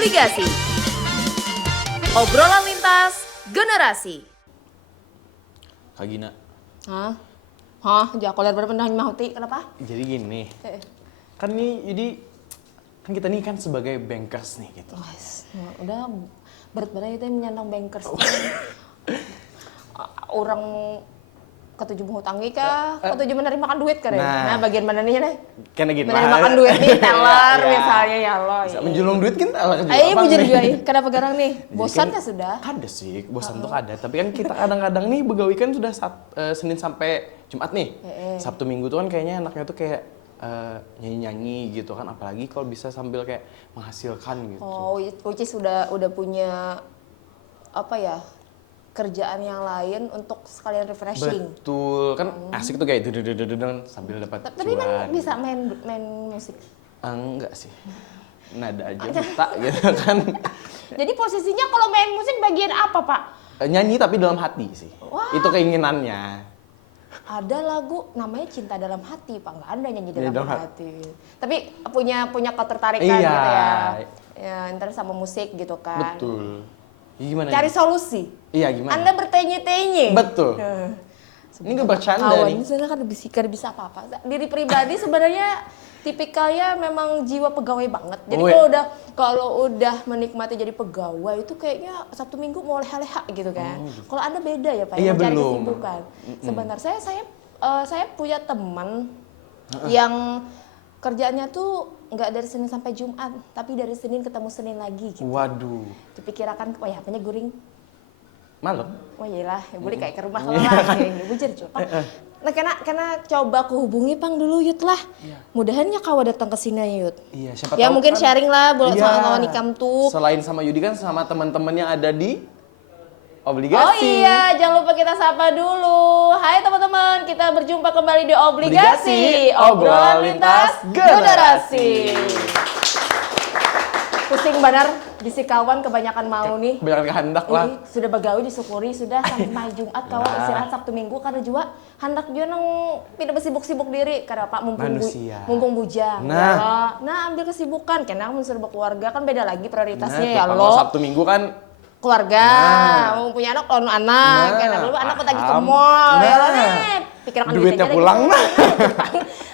Obligasi. Obrolan lintas generasi. Kak Gina. Hah? Jakoler bener-bener mahoti, kenapa? Jadi gini. Kan kan kita nih kan sebagai bankers nih gitu. Udah berat banget itu yang menyandang bankers. Orang ketujuh menghutangi kah? Ketujuh menerima duit kan ya? Nah, bagian mana nih nih? Karena gitu. Menerima duit nih, teller misalnya ya Allah. Bisa menjulung duit kan teller juga. Ayo bujur juga ya. Kenapa garang nih? Bosan kan sudah? Ada sih, bosan tuh ada. Tapi kan kita kadang-kadang nih begawi kan sudah Senin sampai Jumat nih. Sabtu Minggu tuh kan kayaknya enaknya tuh kayak nyanyi-nyanyi gitu kan. Apalagi kalau bisa sambil kayak menghasilkan gitu. Oh, which is udah punya apa ya? Kerjaan yang lain untuk sekalian refreshing. Betul, kan asik tuh kayak duduk sambil dapat cuan. Tapi kan bisa main musik. Enggak sih. Nada aja buta gitu kan. Jadi posisinya kalau main musik bagian apa, Pak? Nyanyi tapi dalam hati sih. Wah. Itu keinginannya. Ada lagu namanya Cinta Dalam Hati, Pak. Nggak ada nyanyi dalam hati. Tapi punya ketertarikan gitu ya. Ya, ntar sama musik gitu kan. Betul. Gimana? Cari solusi. Iya, gimana? Anda bertanya-tanya. Betul. Ini nggak bercanda nih. Sebenarnya kan bisa apa-apa. Diri pribadi sebenarnya tipikalnya memang jiwa pegawai banget. Jadi kalau udah menikmati jadi pegawai itu kayaknya Sabtu Minggu mau leha-leha gitu kan. Kalau Anda beda ya Pak, iya, mencari belum. kesibukan. Sebentar saya punya teman yang kerjaannya tuh nggak dari Senin sampai Jumat, tapi dari Senin ketemu Senin lagi gitu. Waduh. Dipikirkan, wah HP-nya guring. Malam? Oh iyalah, boleh kayak ke rumah lah, kayak bujur coba. Nah, karena coba kuhubungi Pang dulu Yud lah. Mudahannya kau datang ke sini Yud. Iya, siapa ya tahu mungkin kan, sharing lah sama nikam tuh. Selain sama Yudi kan sama teman-teman yang ada di Obligasi. Oh iya, jangan lupa kita sapa dulu. Hai teman-teman, kita berjumpa kembali di Obligasi, obrolan lintas generasi. Pusing benar, bisi kawan kebanyakan mau nih. Kebanyakan kehendak lah. Sudah begawi disyukuri sudah sampai Jumat kawan istirahat Sabtu Minggu karena juga hendak juga nang tidak bersibuk-sibuk diri karena Pak mumpung bujang. Nah, ambil kesibukan karena kamu sudah berkeluarga kan beda lagi prioritasnya ya kalau lo. Sabtu Minggu kan Keluarga, mau punya anak, kalau anak, lu anak lagi ke mall, ya lo nih, pikirkan duitnya pulang nah.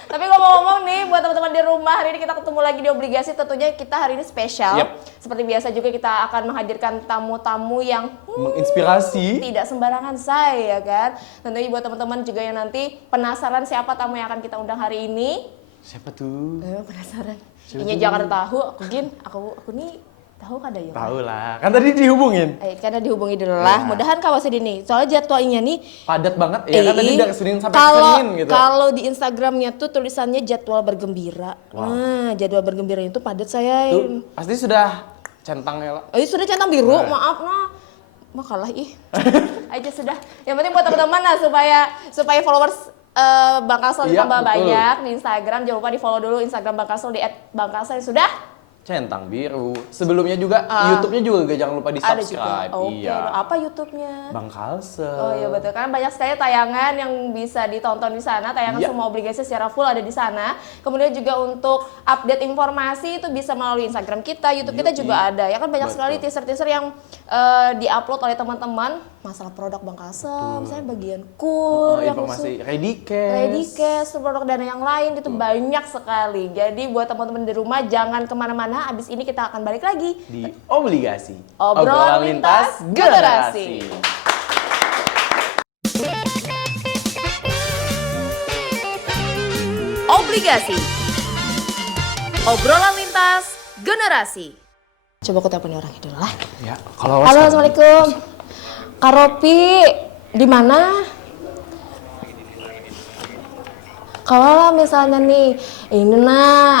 Tapi ngomong-ngomong nih, buat teman-teman di rumah, hari ini kita ketemu lagi di Obligasi, tentunya kita hari ini spesial. Seperti biasa juga kita akan menghadirkan tamu-tamu yang menginspirasi. Tidak sembarangan saya kan. Tentunya buat teman-teman juga yang nanti penasaran siapa tamu yang akan kita undang hari ini. Siapa tuh? Penasaran. Ini jangan tahu, aku nih tahu kada ya? Tahu lah, kan tadi dihubungin. Karena dihubungi dulu lah. Mudahan kawasan ini. Soalnya jadwalnya nih padat banget ya kan tadi dari Senin sampai Senin gitu. Kalau di Instagramnya tuh tulisannya jadwal bergembira. Nah, jadwal bergembira itu padat saya. Tuh, pasti sudah centang ya lah. Sudah centang biru, maaf nah. Makalah ih. Aja sudah. Yang penting buat teman-teman lah supaya followers Bang Kasel tambah banyak di Instagram. Jangan lupa di-follow dulu Instagram Bang Kasel di @bangkasel. Sudah? Centang biru. Sebelumnya juga YouTube-nya juga jangan lupa di-subscribe. Iya. Apa YouTube-nya? Bang Kalsel. Oh iya betul. Karena banyak sekali tayangan yang bisa ditonton di sana. Tayangan semua Obligasi secara full ada di sana. Kemudian juga untuk update informasi itu bisa melalui Instagram kita, YouTube kita juga ada. Ya kan banyak sekali teaser-teaser yang di-upload oleh teman-teman. Masalah produk Bang Kasel, misalnya bagian informasi ready cash, produk dana yang lain itu banyak sekali. Jadi buat teman-teman di rumah jangan kemana-mana. Abis ini kita akan balik lagi di Obligasi, obrolan lintas generasi. Obligasi, obrolan lintas generasi. Coba aku telepon orang itu lah. Ya, halo, assalamualaikum. Kak Ropi, di mana? Kalau misalnya nih, ini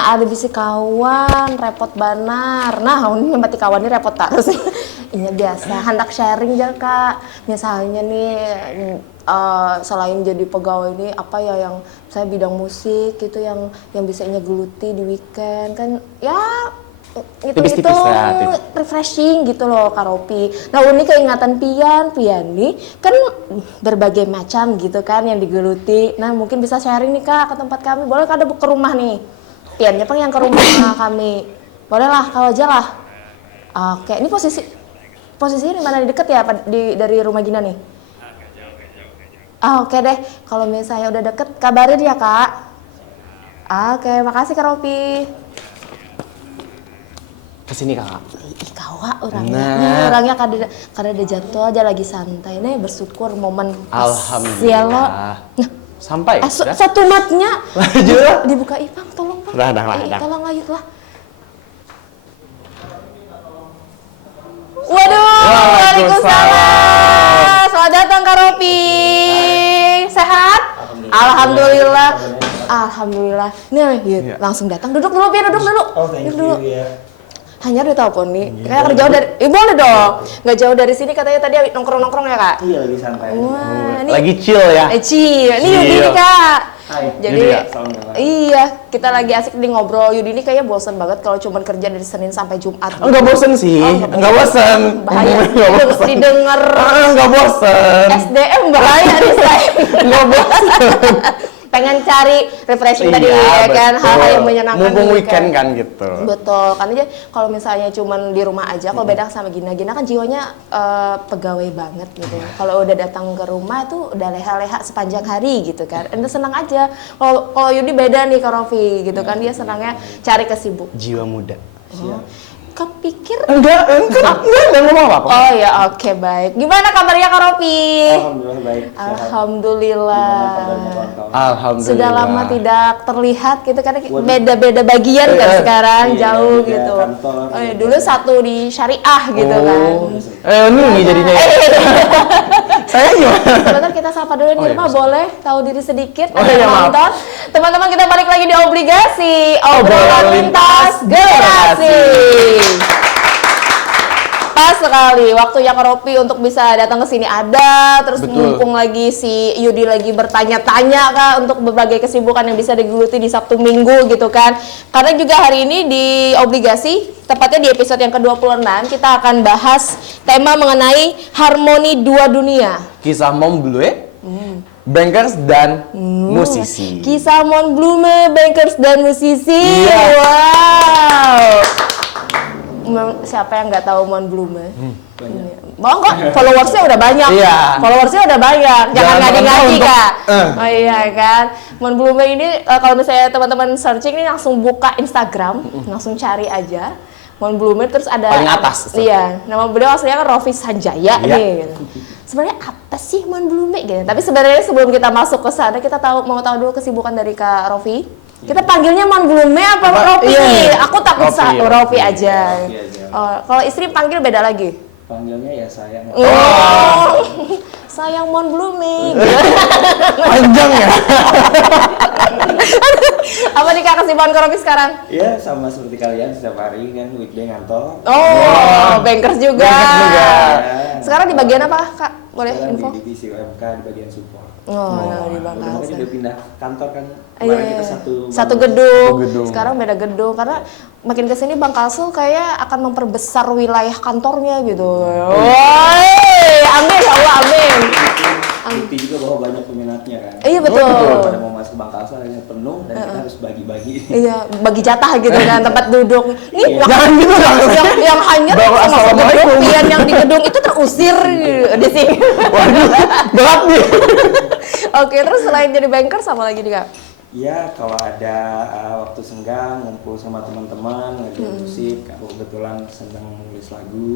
ada bisi kawan, repot banar. Nah, ini mati kawan ini repot terus. Ini biasa, hendak sharing aja Kak. Misalnya nih, selain jadi pegawai ini, apa ya yang saya bidang musik gitu yang bisa ngegeluti di weekend kan? Ya. Itu refreshing gitu loh Kak Ropi. Nah ini keingatan Pian nih kan berbagai macam gitu kan yang digeluti. Nah mungkin bisa sharing nih Kak ke tempat kami. Boleh Kak ada ke rumah nih. Piannya Pang yang ke rumah kami. Boleh lah kalau aja lah. Oke, ini posisinya di mana? Di deket ya dari rumah Gina nih? Oke deh, kalau misalnya udah deket kabarin ya Kak. Oke, makasih Kak Ropi. Kesini kakak. Ih, kawa orangnya. Nah. Nih, orangnya kada ada jatuh aja lagi santai. Nih bersyukur momen pas Alhamdulillah. Nah, Sampai. satu matnya Lanjut. dibuka Ipang, tolong Pak. Dah. Tolong lanjutlah. Waduh, waalaikumsalam. Selamat datang Kak Ropi. Sehat? Alhamdulillah. Alhamdulillah. Nih, Iya. langsung datang. Duduk dulu, Pi, duduk dulu. Oh, thank Duduk dulu. you ya. Hanya udah telepon nih. Kayak kerja jauh dari, boleh dong. Nggak jauh dari sini katanya tadi nongkrong-nongkrong ya Kak? Iya, lagi santai. Wah, ini Lagi chill ya. ini Yudi nih Kak. Hai. Jadi Yudi ya? iya, kita lagi asik nih ngobrol. Yudi ini kayaknya bosan banget kalau cuma kerja dari Senin sampai Jumat. Enggak bosen sih. Enggak bosen. Bahaya. Enggak bosen. Didengar Enggak bosen. SDM bahaya nih saya. Enggak bosen. Pengen cari refreshing tadi Iya, ya kan, betul. hal-hal yang menyenangkan. Mumpung di weekend kan gitu. Betul, kan aja kalau misalnya cuman di rumah aja, kalau beda sama Gina kan jiwanya pegawai banget gitu. Kalau udah datang ke rumah tuh udah leha-leha sepanjang hari gitu kan. Anda senang aja. Kalau Yudi beda nih Kak Rofi gitu kan, dia senangnya cari kesibukan. Jiwa muda. Kepikir? Enggak ngomong apa-apa. Oh ya, oke baik. Gimana kabarnya Kak Rofi? Alhamdulillah baik. sehat. Alhamdulillah. Gimana kabarnya kawan-kawan? Alhamdulillah. Sudah lama tidak terlihat gitu kan, beda-beda bagian kan Iya. sekarang Iya, jauh beda gitu. kantor. Oh, ya, dulu satu di Syariah gitu kan. Ini jadinya. Saya gimana? Sebentar kita sapa dulu di Oh, iya, rumah, bisa. boleh tahu diri sedikit? Oh, Ada iya, yang maaf. nonton. Teman-teman kita balik lagi di Obligasi, obrolan Obrolan lintas lintas generasi. Pas sekali waktunya Kak Ropi untuk bisa datang ke sini ada, terus Betul. mumpung lagi si Yudi lagi bertanya-tanya Kak untuk berbagai kesibukan yang bisa digeluti di Sabtu Minggu gitu kan. Karena juga hari ini di Obligasi, tepatnya di episode yang ke-26 kita akan bahas tema mengenai harmoni dua dunia. Kisah Mom Blue, bankers dan musisi. Kisah Mon Blume, bankers dan musisi. Iya. Wow. Siapa yang nggak tahu Mon Blume? Mau kok, followersnya udah banyak. Iya. Followersnya udah banyak. Jangan Jangan ngadi-ngadi untuk- Kak. Oh iya kan. Mon Blume ini kalau misalnya teman-teman searching ini langsung buka Instagram, langsung cari aja. Mon Blume terus ada Paling atas. Iya, nama beliau aslinya kan Rofi Sanjaya Iya. nih. Gitu. Sebenarnya apa sih Mon Blume gitu? Tapi sebenarnya sebelum kita masuk ke sana, kita mau tahu dulu kesibukan dari Kak Rofi. Kita panggilnya Mon Blume apa Rofi? Iya. Aku takut Rofi, Rofi Rofi. aja. Rofi aja. Oh, kalau istri panggil beda lagi. Panggilnya ya sayang. Oh, sayang Mon Blume. Gitu. Panjang ya. Apa nih Kak kesibukan Kak Rofi sekarang? Ya sama seperti kalian setiap hari kan weekday ngantor. Oh, bankers juga. Bankers juga. Sekarang di bagian apa Kak? Boleh Sekarang info? di divisi UMK di bagian support. Oh, di Makanya Bangkasen. udah pindah kantor kan. Iya, Kemarin kita satu satu bangun. gedung. Satu gedung. Sekarang beda gedung karena makin kesini Bang Kalsul kayak akan memperbesar wilayah kantornya gitu. Woi, amin ya Allah, amin. Bukti juga bahwa banyak peminatnya kan. Iya betul. Pada mau masuk Bangkalsa akhirnya penuh dan kita harus bagi-bagi. Iya, bagi jatah gitu kan tempat duduk. Nih Iya. Jangan gitu, jangan. yang hanya Bawa sama assalamualaikum. pian yang di gedung itu terusir di sini. Waduh, berat nih. Oke, terus selain jadi banker sama lagi nih Kak? Ya kalau ada waktu senggang ngumpul sama teman-teman ngerjain musik, aku kebetulan senang nulis lagu.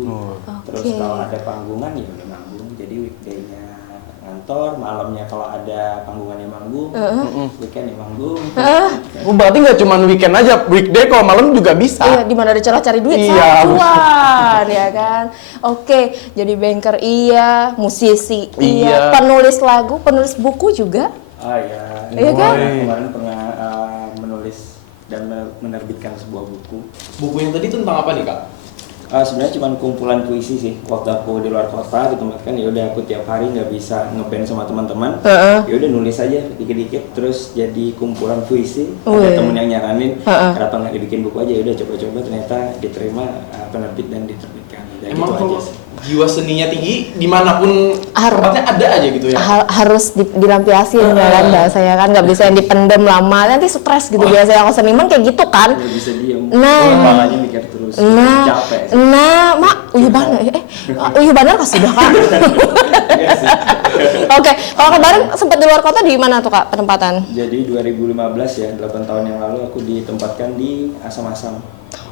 Terus Oke. kalau ada panggungan ya udah manggung. Jadi weekday-nya ngantor, malamnya kalau ada panggungannya manggung, weekend ya manggung. Oh, berarti nggak cuma weekend aja, weekday kalau malam juga bisa. Iya, di mana ada celah cari duit Iya, cuan, ya kan. Oke, jadi banker iya, musisi iya, Iya. penulis lagu, penulis buku juga. Ah ya, Iya kan? kemarin pernah menulis dan menerbitkan sebuah buku. Buku yang tadi tentang apa nih kak? Sebenarnya cuma kumpulan puisi sih. Waktu aku di luar kota gitu kan ya udah aku tiap hari nggak bisa ngeband sama teman-teman. Ya udah nulis aja dikit-dikit terus jadi kumpulan puisi. Wih. Ada temen yang nyaranin kenapa nggak dibikin buku aja. Ya udah coba-coba ternyata diterima penerbit dan diterbitkan. Ya, Emang gitu kalau aja sih. jiwa seninya tinggi dimanapun tempatnya ada aja gitu ya. Harus dilampiasin ya kan bahasanya kan, nggak bisa yang dipendem lama, nanti stres gitu biasanya kalau seniman kayak gitu kan. Nggak bisa diem. Nah. Kepalanya mikir terus. bagus. Nah, Capek sih. Mak, Uyuh Banar, Uyuh Banar kah sudah Kak? Iya sih. Oke, kalau kemarin sempat di luar kota di mana tuh Kak penempatan? Jadi 2015 ya, 8 tahun yang lalu aku ditempatkan di Asam-Asam.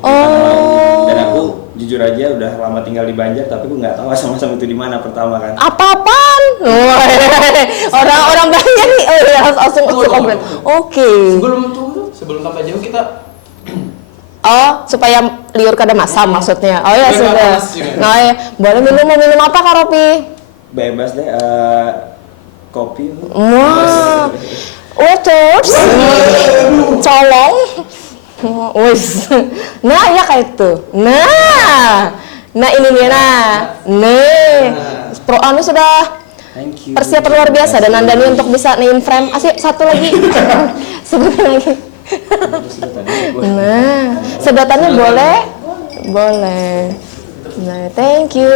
Oh. Dan aku jujur aja udah lama tinggal di Banjar, tapi aku nggak tahu Asam-Asam itu di mana pertama kan. Apa-apaan? Orang-orang Banjar nih, langsung komplain. Oke. Sebelum tambah jauh kita Oh, supaya liur kada masam maksudnya. Oh ya Biar nggak sudah. panas juga. Nah, ya. Boleh minum apa Kak Ropi? Bebas deh, kopi. Wah, terus colong. Wis. Nah, ya kayak itu. Nah ini dia Pro anu sudah Thank you. persiapan luar biasa dan Andani untuk bisa nih frame. Asik satu lagi. Sebentar lagi. Nah, sedotannya boleh? Boleh. Nah, thank you.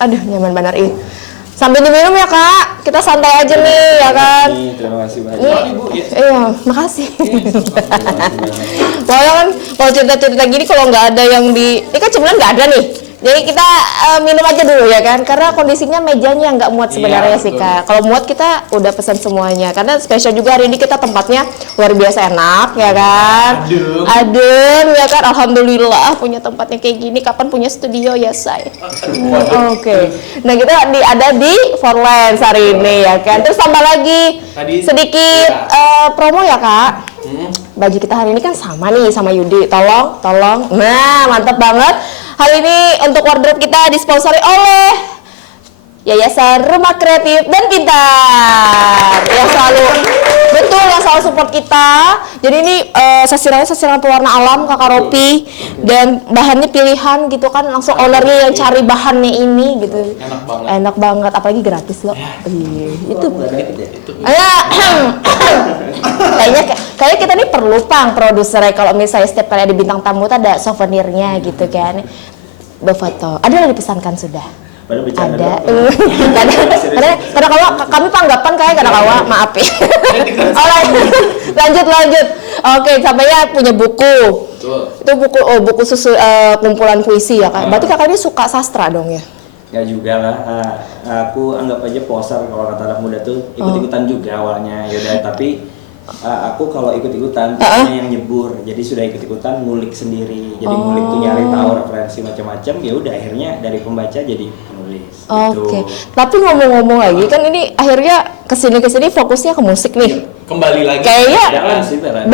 Aduh, nyaman benar ih. Sambil diminum ya Kak, kita santai aja nih ya kan. Terima kasih banyak. Iya, makasih. Soalnya kan kalau cerita-cerita gini kalau nggak ada yang ini kan cemilan nggak ada nih. Jadi kita minum aja dulu ya kan, karena kondisinya mejanya nggak muat sebenarnya sih Kak. Kalau muat kita udah pesan semuanya, karena spesial juga hari ini kita tempatnya luar biasa enak ya kan. Adem ya kan, alhamdulillah punya tempatnya kayak gini. Kapan punya studio ya say? Oke. Nah kita ada di Forlands hari ini ya kan. Terus tambah lagi sedikit promo ya Kak. Baju kita hari ini kan sama nih sama Yudi. Tolong. Nah mantap banget. Hari ini untuk wardrobe kita disponsori oleh Yayasan Rumah Kreatif dan Pintar yang selalu support kita. Jadi ini sasiran pewarna alam Kakak Ropi dan bahannya pilihan gitu kan, langsung ownernya yang cari bahannya ini gitu. Enak banget apalagi gratis loh. Itu. Kayaknya kita nih perlu produsernya kalau misalnya setiap kali ada bintang tamu tuh ada souvenirnya gitu kan. Berfoto. Ada yang dipesankan sudah? Ada. Karena kalau kami panggapan karena kawa maaf ya. Lanjut. Oke, sampainya punya buku. Betul. Itu buku kumpulan puisi ya Kak. Berarti Kakak ini suka sastra dong ya? Ya juga lah, aku anggap aja poser kalau kata anak muda tuh ikut-ikutan juga awalnya yaudah, tapi aku kalau ikut-ikutan yang nyebur, jadi sudah ikut-ikutan ngulik sendiri, jadi ngulik tuh nyari tahu referensi macam-macam, ya udah akhirnya dari pembaca jadi penulis. Oke. Tapi ngomong-ngomong lagi kan ini akhirnya kesini fokusnya ke musik nih. Kembali lagi. Kayaknya Jalan sih beneran.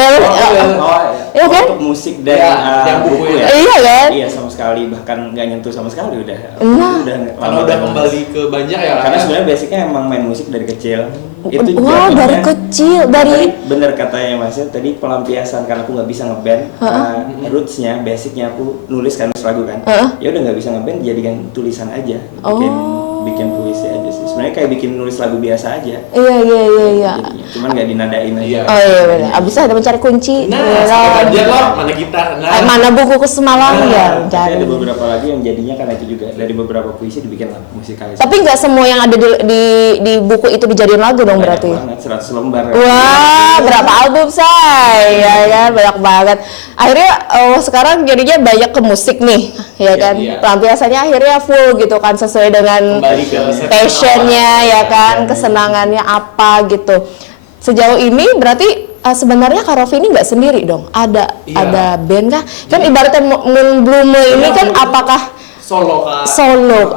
Iya kan? Untuk musik dan buku ya. Iya kan? Iya sama sekali, bahkan nggak nyentuh sama sekali udah. Karena udah kembali ke Banjar ya. Karena sebenarnya basicnya emang main musik dari kecil. Itu juga Wah, dari kecil, dari bener katanya Mas tadi pelampiasan, karena aku nggak bisa ngeband. Rootsnya, basicnya aku nulis lagu kan. Ya udah nggak bisa ngeband, jadikan tulisan aja. Bikin puisi aja sih. Sebenarnya kayak bikin nulis lagu biasa aja. Iya. Cuman nggak dinadain aja. Oh iya benar. Abis ada mencari kunci. Banjar loh, mana gitar. Mana buku ke Semalang ya. Tapi ada beberapa lagi yang jadinya karena itu juga dari beberapa puisi dibikin lagu musikalis. Tapi nggak semua yang ada di buku itu dijadiin lagu dong berarti. Banget, 100 lembar. Wah, berapa album say? Ya kan, banyak banget. Akhirnya sekarang jadinya banyak ke musik nih, ya kan. Pelampiasannya akhirnya full gitu kan, sesuai dengan passionnya ya kan, kesenangannya apa gitu. Sejauh ini berarti sebenarnya Kak Rofi ini nggak sendiri dong, ada band kah? Kan ibaratnya Moon Blume ini kan apakah solo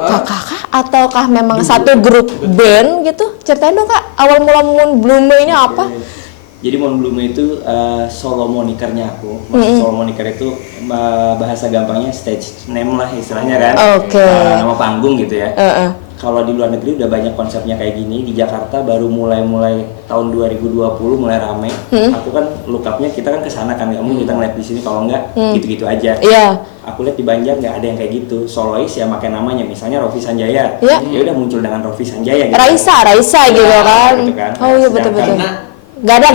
kakak ataukah memang satu grup band gitu? Ceritain dong Kak, awal mula Moon Blume ini apa? Jadi Moon Blume itu solo monikernya aku. Solo moniker itu bahasa gampangnya stage name lah istilahnya kan. Nama panggung gitu ya. Kalau di luar negeri udah banyak konsepnya kayak gini. Di Jakarta baru mulai tahun 2020 mulai rame. Aku kan look up-nya kita kan kesana kan, nggak mungkin kita ngeliat di sini kalau nggak gitu-gitu aja. Aku lihat di Banjar nggak ada yang kayak gitu. Solois ya pakai namanya, misalnya Rofi Sanjaya. Ya udah muncul dengan Rofi Sanjaya. Gitu. Raisa gitu kan. Gitu kan. Oh iya betul. Gak ada.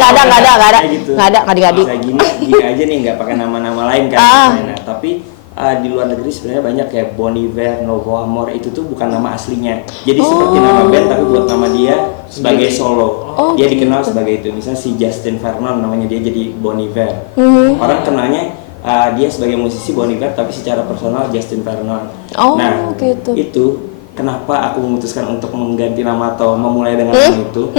Ngadi-ngadi. Kayak gini aja nih, nggak pakai nama-nama lain kan. Nah, tapi di luar negeri sebenarnya banyak kayak Bon Iver, Novo Amor, itu tuh bukan nama aslinya. Jadi seperti nama band tapi buat nama dia sebagai solo. Dia dikenal sebagai itu. Misalnya si Justin Vernon namanya dia jadi Bon Iver. Orang kenalnya dia sebagai musisi Bon Iver tapi secara personal Justin Vernon. Oh, nah gitu. itu kenapa aku memutuskan untuk mengganti nama atau memulai dengan nama itu.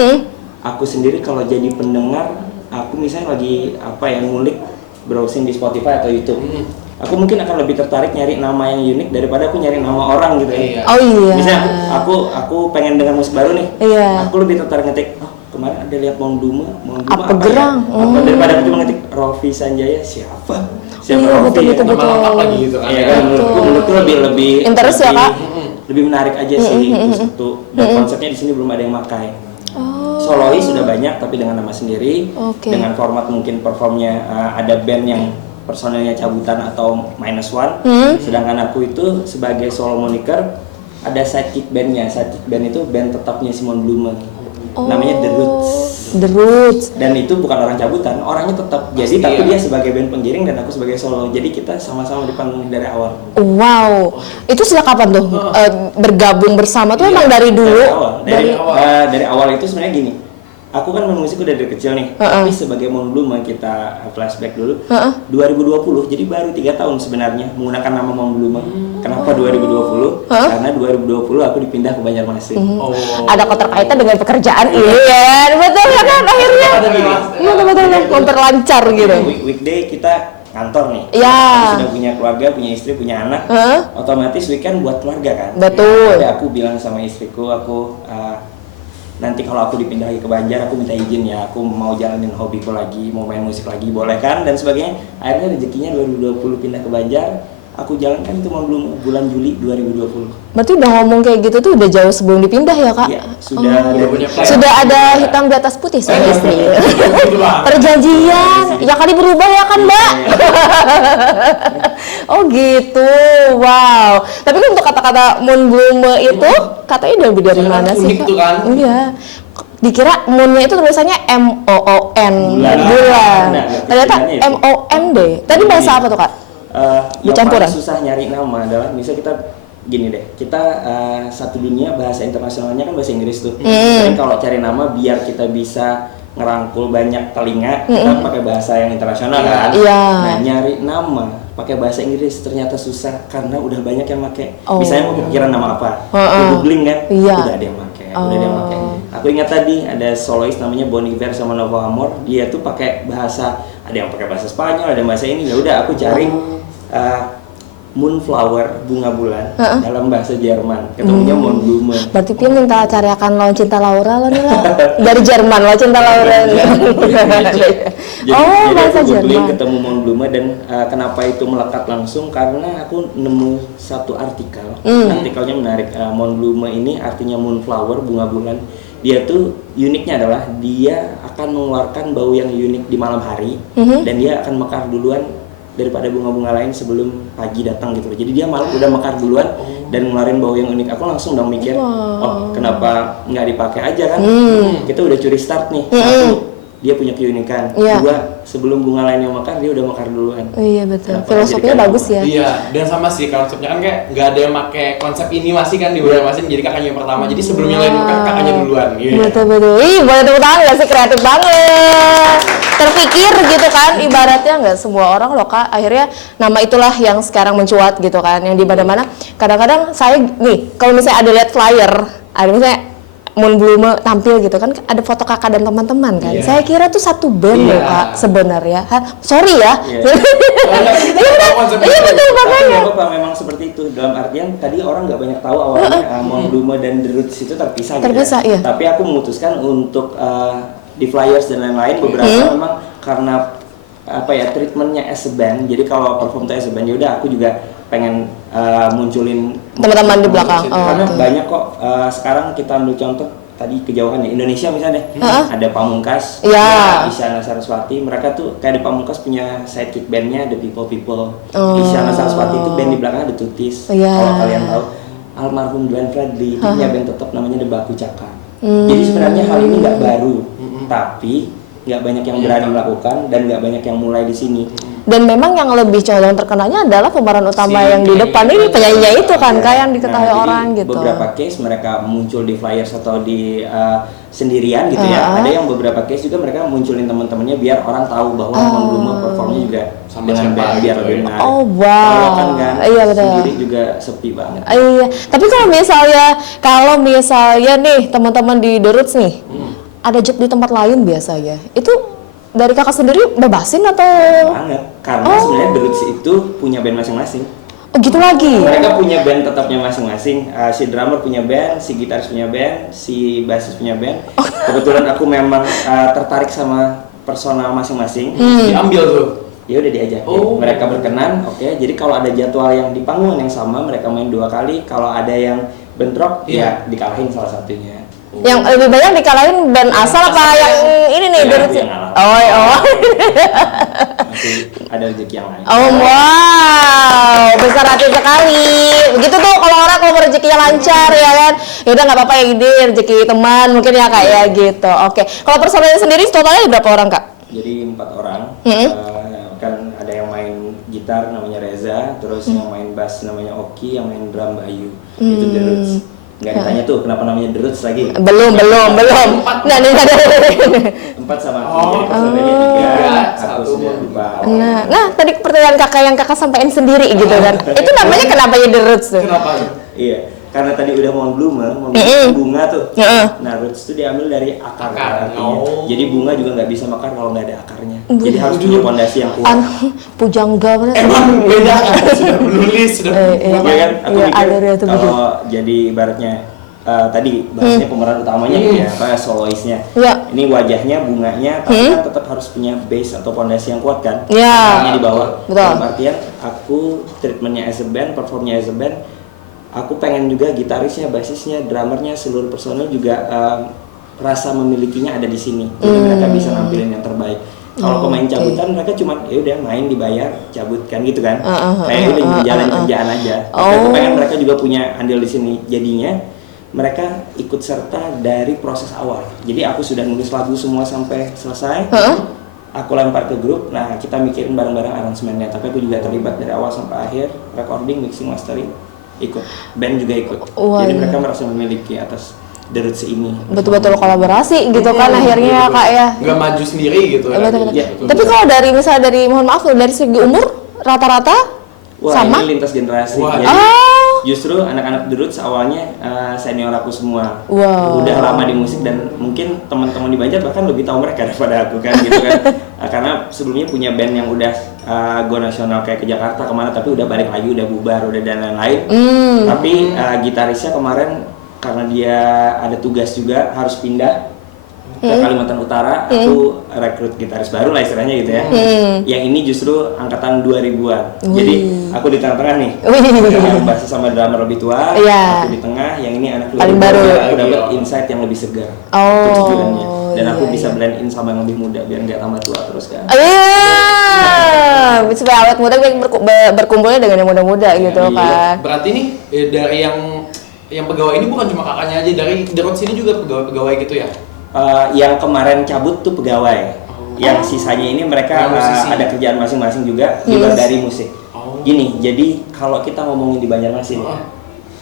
Aku sendiri kalau jadi pendengar, aku misalnya lagi ngulik browsing di Spotify atau YouTube, aku mungkin akan lebih tertarik nyari nama yang unik daripada aku nyari nama orang gitu ya. Oh iya. Misalnya aku pengen dengar musik baru nih, aku lebih tertarik ngetik, kemarin ada lihat Mong Duma apa gerang ya? Apa daripada aku cuma ngetik Rofi Sanjaya siapa betul, Rofi betul, betul. lagi gitu kan. Iya kan, menurutku lebih interest ya Kak? Lebih menarik aja sih itu satu. Dan konsepnya di sini belum ada yang makai. Solois sudah banyak tapi dengan nama sendiri, dengan format mungkin performnya ada band yang personelnya cabutan atau -1. Sedangkan aku itu sebagai solo moniker ada sidekick bandnya. Sidekick band itu band tetapnya Simon Blume. Namanya The Roots. The Roots. Dan itu bukan orang cabutan, orangnya tetap jadi tapi dia sebagai band penggiring dan aku sebagai solo. Jadi kita sama-sama di panggung dari awal. Wow. Itu sejak kapan tuh bergabung bersama tuh emang dari dulu? Dari awal itu sebenarnya gini. Aku kan main musik udah dari kecil nih, tapi sebagai Mong Blume kita flashback dulu, 2020, jadi baru 3 tahun sebenarnya menggunakan nama Mong Blume. Kenapa 2020? Karena 2020 aku dipindah ke Banjarmasin. Ada keterkaitan dengan pekerjaan ini ya, betul ya kan akhirnya? Betul-betul memperlancar gitu. Weekday kita kantor nih, sudah punya keluarga, punya istri, punya anak, otomatis weekend buat keluarga kan. Betul. Jadi aku bilang sama istriku, nanti kalau aku dipindah lagi ke Banjar, aku minta izin ya, aku mau jalanin hobiku lagi, mau main musik lagi, boleh kan, dan sebagainya. Akhirnya rezekinya 2020 pindah ke Banjar, aku jalankan itu mau belum bulan Juli 2020. Berarti udah ngomong kayak gitu tuh udah jauh sebelum dipindah ya Kak? Iya, sudah ada hitam di atas putih sama istri. Perjanjian, ya kali berubah ya kan Mbak? Oh gitu, wow. Tapi kan untuk kata-kata Mong Blume itu katanya udah lebih dari mana sih Kak? Kan? Iya. Dikira Moon-nya itu tulisannya MOON, bulan. Ternyata MOND. Tadi bahasa apa tuh Kak? Yang paling susah nyari nama adalah misalnya kita gini deh, kita satu dunia bahasa internasionalnya kan bahasa Inggris tuh. Jadi kalau cari nama biar kita bisa ngerangkul banyak telinga, kita pakai bahasa yang internasional kan. Nah nyari nama pakai bahasa Inggris ternyata susah karena udah banyak yang pakai. Misalnya mau kepikiran nama apa, googling kan, udah ada yang pakai, udah ada yang pakai. Aku ingat tadi ada solois namanya Bon Iver sama Novo Amor, dia tuh pakai bahasa, ada yang pakai bahasa Spanyol, ada yang bahasa ini. Ya udah aku cari Moonflower, bunga bulan, dalam bahasa Jerman, ketemunya Mong Blume. Berarti Pia minta cariakan Lo Cinta Laura lo nih lah. Dari Jerman, Lo Cinta Laura. Jadi bahasa Jerman. Ketemu Mong Blume dan kenapa itu melekat langsung karena aku nemu satu artikel. Artikelnya menarik. Mong Blume ini artinya Moonflower, bunga bulan. Dia tuh uniknya adalah dia akan mengeluarkan bau yang unik di malam hari dan dia akan mekar duluan daripada bunga-bunga lain sebelum pagi datang gitu. Jadi dia malam udah mekar duluan dan ngeluarin bau yang unik. Aku langsung dong mikir, kenapa nggak dipakai aja kan? Kita udah curi start nih. Satu, dia punya keunikan. Dua, sebelum bunga lain yang mekar, dia udah mekar duluan. Iya betul. Filosofinya bagus ya. Iya, dan sama sih konsepnya kan kayak nggak ada yang pakai konsep ini masih kan di Banjarmasin jadi kakaknya yang pertama. Jadi sebelum yang lain mekar kakaknya duluan. Betul. Ih, boleh tepuk tangan nggak sih, kreatif banget. Terpikir gitu kan, ibaratnya nggak semua orang loh Kak. Akhirnya nama itulah yang sekarang mencuat gitu kan, yang di mana-mana. Kadang-kadang saya nih, kalau misalnya ada lihat flyer, ada misalnya Mong Blume tampil gitu kan, ada foto kakak dan teman-teman kan. Saya kira tuh satu band loh Kak sebenarnya. Sorry ya. Iya betul makanya. Apa memang seperti itu, dalam artian tadi orang nggak banyak tahu awalnya Mong Blume dan The Roots itu terpisah gitu ya. Tapi aku memutuskan untuk di flyers dan lain-lain beberapa memang karena treatmentnya as a band. Jadi kalau perform tuh as a band, yaudah aku juga pengen munculin teman-teman di belakang. Karena banyak kok sekarang kita ambil contoh tadi kejauhan ya, Indonesia misalnya ada Pamungkas, Isyana Saraswati, mereka tuh kayak di Pamungkas punya sidekick bandnya The People. Isyana Saraswati itu band di belakang ada Tutis. Kalau kalian tahu, almarhum Glenn Fredly punya band tetap namanya The Baku Caka. Jadi sebenarnya hal ini nggak baru, tapi nggak banyak yang berani melakukan dan nggak banyak yang mulai di sini. Dan memang yang lebih condong terkenalnya adalah pemeran utama yang di depan ini, penyanyinya itu kan kayak yang diketahui orang gitu. Beberapa case mereka muncul di flyers atau di sendirian gitu ya. Ada yang beberapa case juga mereka munculin teman-temannya biar orang tahu bahwa Monblume performnya juga Sama dengan siapa band biar gitu lebih ya. menarik. Oh, wow. Kalau kan Iya, betul. sendiri juga sepi banget. Iya, tapi kalau misalnya nih teman-teman di The Roots nih, ada job di tempat lain biasanya, itu dari kakak sendiri bebasin atau? Banget, karena sebenarnya The Roots itu punya band masing-masing. Oh, gitu lagi? Mereka punya band tetapnya masing-masing. Si drummer punya band, si gitaris punya band, si bassis punya band. Kebetulan aku memang tertarik sama personal masing-masing. Diambil tuh. Ya udah diajak. Mereka berkenan, oke. Jadi kalau ada jadwal yang di panggung yang sama, mereka main 2 kali. Kalau ada yang bentrok, ya dikalahin salah satunya. Yang lebih banyak dikalahin band asal apa yang ini nih? Ya, The aku Roots? yang ngalah. Oh. Nanti ada rezeki yang lain. Oh, wow, besar hati sekali. Begitu tuh kalau rezekinya lancar ya kan. Ya udah nggak apa-apa ya, ini rezeki teman mungkin ya kak ya gitu. Oke. Kalau personelnya sendiri totalnya berapa orang kak? Jadi 4 orang. Kan ada yang main gitar namanya Reza, terus yang main bass namanya Oki, yang main drum Bayu. Itu The Roots. Nggak ditanya tuh kenapa namanya The Roots lagi. Belum. Nah, nih ada. 4 sama aku, jadi personelnya 3. Aku sudah lupa. Nah, tadi pertanyaan kakak yang kakak sampaikan sendiri gitu kan. Itu namanya kenapa ya The Roots tuh? Kenapa? Iya, karena tadi udah Monblume bunga tuh. Nah, roots itu diambil dari akar artinya. Jadi bunga juga nggak bisa mekar kalau nggak ada akarnya. Jadi harus punya fondasi yang kuat. Pujangga bener. Emang beda sudah menulis sudah. Iya kan? Aku Iya, mikir ada tuh kalau jadi ibaratnya tadi bahasnya pemeran utamanya gitu ya, apa soloistnya. Iya. Ini wajahnya, bunganya, tapi kan tetap harus punya base atau fondasi yang kuat kan. Iya. Akarnya di bawah. Betul. Dalam artian aku treatmentnya as a band, performnya as a band. Aku pengen juga gitarisnya, basisnya, drummernya, seluruh personel juga rasa memilikinya ada di sini. Jadi mereka bisa nampilin yang terbaik. Kalau pemain cabutan mereka cuma ya udah main dibayar, cabut kan gitu kan. Kayak udah jalan kerjaan aja. Tapi aku pengen mereka juga punya andil di sini. Jadinya mereka ikut serta dari proses awal. Jadi aku sudah nulis lagu semua sampai selesai. Aku lempar ke grup. Nah, kita mikirin bareng-bareng aransemennya. Tapi aku juga terlibat dari awal sampai akhir, recording, mixing, mastering. Ikut, band juga ikut. Jadi mereka merasa memiliki atas The Roots ini. Betul-betul kolaborasi gitu kan akhirnya kak ya. Nggak maju sendiri gitu. Betul. Ya, Tapi kalau mohon maaf dari segi umur rata-rata wah, sama? ini lintas generasi. Wah. Jadi justru anak-anak The Roots awalnya senior aku semua. Wow. Udah lama di musik dan mungkin teman-teman di Banjar bahkan lebih tahu mereka daripada aku kan gitu kan. Karena sebelumnya punya band yang udah go nasional kayak ke Jakarta kemana, tapi udah balik lagi, udah bubar, udah dan lain-lain. Tapi gitarisnya kemarin karena dia ada tugas juga harus pindah ke Kalimantan Utara, aku rekrut gitaris baru lah istilahnya gitu ya. Yang ini justru angkatan 2000-an. Jadi aku di tengah-tengah nih. Yang basis sama drummer lebih tua, Iya. aku di tengah, yang ini anak Paling 2000. baru. Aku dapat insight yang lebih segar. Kejujurannya. Dan aku bisa blend in sama yang lebih muda biar nggak tambah tua terus kan. Iya, supaya awet muda berkumpulnya dengan yang muda-muda gitu kan. Berarti nih dari yang pegawai ini bukan cuma kakaknya aja, dari The Roots ini juga pegawai gitu ya? Yang kemarin cabut tuh pegawai. Yang sisanya ini mereka ada kerjaan masing-masing juga di luar dari musik. Gini, jadi kalau kita ngomongin di Banjarmasin ya,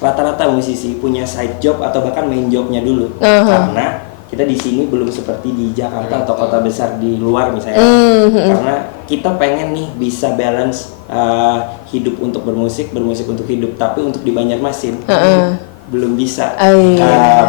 rata-rata musisi punya side job atau bahkan main jobnya dulu. Karena kita di sini belum seperti di Jakarta atau kota besar di luar misalnya. Karena kita pengen nih bisa balance hidup untuk bermusik untuk hidup, tapi untuk di Banjarmasin belum bisa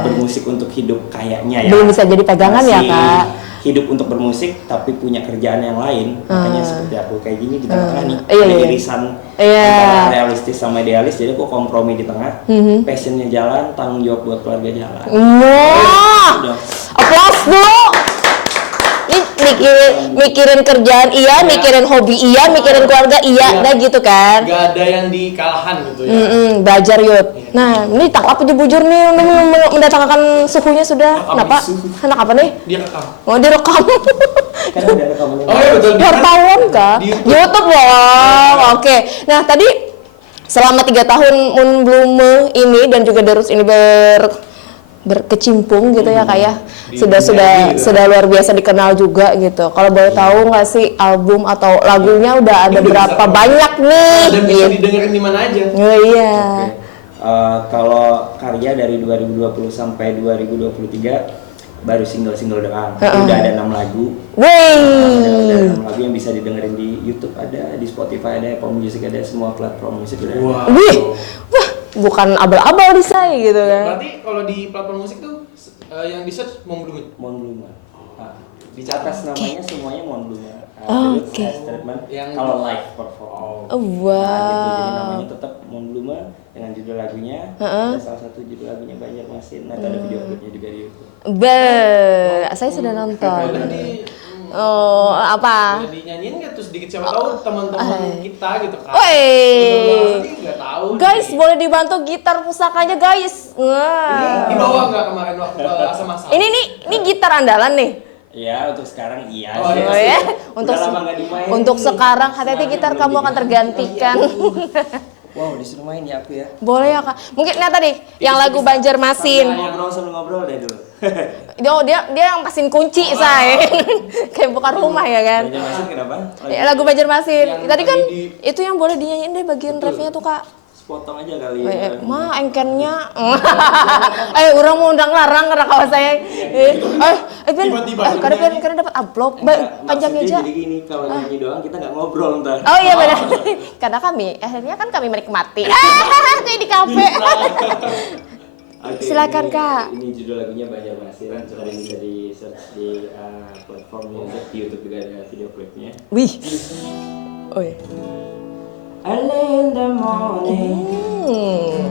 bermusik untuk hidup kayaknya ya. Belum bisa jadi pegangan ya Masih kak. hidup untuk bermusik tapi punya kerjaan yang lain. Makanya seperti aku kayak gini di tengah-tengah nih. Iya, Ada iya. irisan Iya. antara realistis sama idealis, jadi aku kompromi di tengah. Passionnya jalan, tanggung jawab buat keluarga jalan. Wah, Udah. applause dulu. Ini mikirin kerjaan iya, mikirin hobi iya, mikirin keluarga iya, dah gitu kan. Nggak ada yang dikalahan gitu ya. Belajar yuk. Nah, ini tangkap bujur nih mendatangkan suhunya sudah. Kenapa? Anak apa nih? Dia rekam. Oh, direkam. Kan udah rekaman. Oh iya betul. Wartawan kah? Di YouTube. YouTube loh. Oke. Nah, tadi selama 3 tahun Monblume ini dan juga The Roots ini berkecimpung gitu ya kak ya, sudah luar biasa dikenal juga gitu. Kalau boleh tahu nggak sih album atau lagunya udah ada berapa banyak nih? Dan bisa didengerin di mana aja. Oh iya. Kalau karya dari 2020 sampai 2023 baru single-single doang. Udah ada 6 lagu. Wey. Ada 6 lagu yang bisa didengerin di YouTube ada, di Spotify ada, Apple Music ada, semua platform musik ada. Wih, wah, bukan abal-abal di saya gitu kan. Berarti kalau di platform musik tuh yang di search Mon Bluma. Mon Bluma. Di atas namanya semuanya Mon Bluma. Oke. Yang kalau live perform. Wah. Gitu. Jadi namanya tetap Mon Bluma dengan judul lagunya. Ada salah satu judul lagunya Banjarmasin. Nah, ada video klipnya juga di YouTube. Saya sudah nonton. Boleh di Oh, apa? boleh dinyanyiin nggak tuh sedikit, siapa tahu teman-teman kita gitu kan. Woi. Nggak tahu. Guys, nih. boleh dibantu gitar pusakanya, guys. Wah. Dibawa nggak kemarin waktu masa-masa? Ini gitar andalan nih. Ya, untuk sekarang iya Oh, sih. Oh ya, untuk Udah lama nggak dimainin. untuk sekarang hati-hati gitar kamu akan tergantikan. Wow, disuruh main ya aku ya. Boleh ya Kak. Mungkin nah tadi yang lagu Banjarmasin. Sambil ngobrol deh dulu. Dia yang pasin kunci say. Kayak bukan rumah ya kan. Banjarmasin kenapa? Ya, lagu Banjarmasin. Yang Tadi kan di- itu yang boleh dinyanyiin deh bagian refnya tuh Kak. Sepotong aja kali. Ma engkennya. Orang mau undang larang karena kawan saya. Tiba-tiba. Kadang dapat amplop. Panjang Maksudnya aja. jadi gini, kalau nyanyi doang kita nggak ngobrol ntar. Oh iya benar. Karena akhirnya kan kami menikmati. Kayak di kafe. Oke, Silakan, ini- Kak. Ini judul lagunya Banjarmasin. Sekarang bisa di search di platform music, di YouTube juga ada video klipnya. Wih. Oh iya. Early in the morning, Hmm.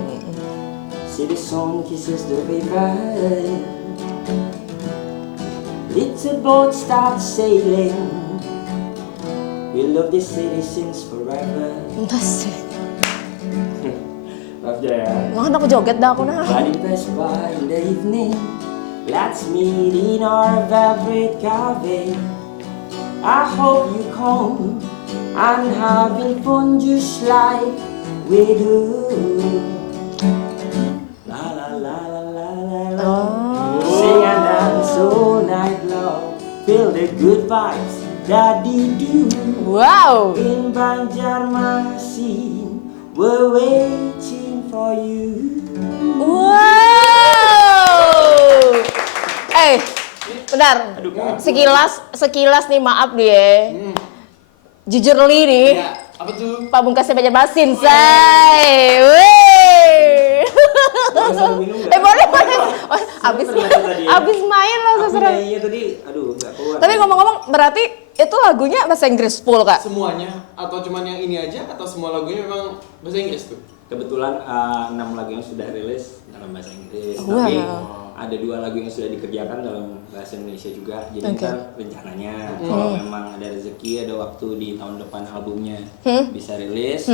see the sun kisses the river. Little boat starts sailing. We love this city since forever. Entas sih. Maaf ya. Makan aku joget dah aku nah. Riding past by in the evening, let's meet in our favorite cafe. I hope you come. I'm having fun just like we do. La la la la la la la. Sing and dance all night long. Feel the good vibes that they do. Wow. In Banjarmasin, we're waiting for you. Wow. Bentar. Sekilas nih maaf dia. Jujur li nih. Ya, apa tuh? Pak Bungkasnya Banjarmasin, say. Weh. Boleh. Oh, abis main langsung serem. Iya tadi, aduh nggak keluar. Tapi ngomong-ngomong, berarti itu lagunya bahasa Inggris full, Kak? Semuanya atau cuman yang ini aja atau semua lagunya memang bahasa Inggris tuh? Kebetulan 6 lagu yang sudah rilis dalam bahasa Inggris, Wow. tapi ada 2 lagu yang sudah dikerjakan dalam bahasa Indonesia juga. Jadi ntar rencananya kalau memang ada rezeki, ada waktu di tahun depan albumnya bisa rilis,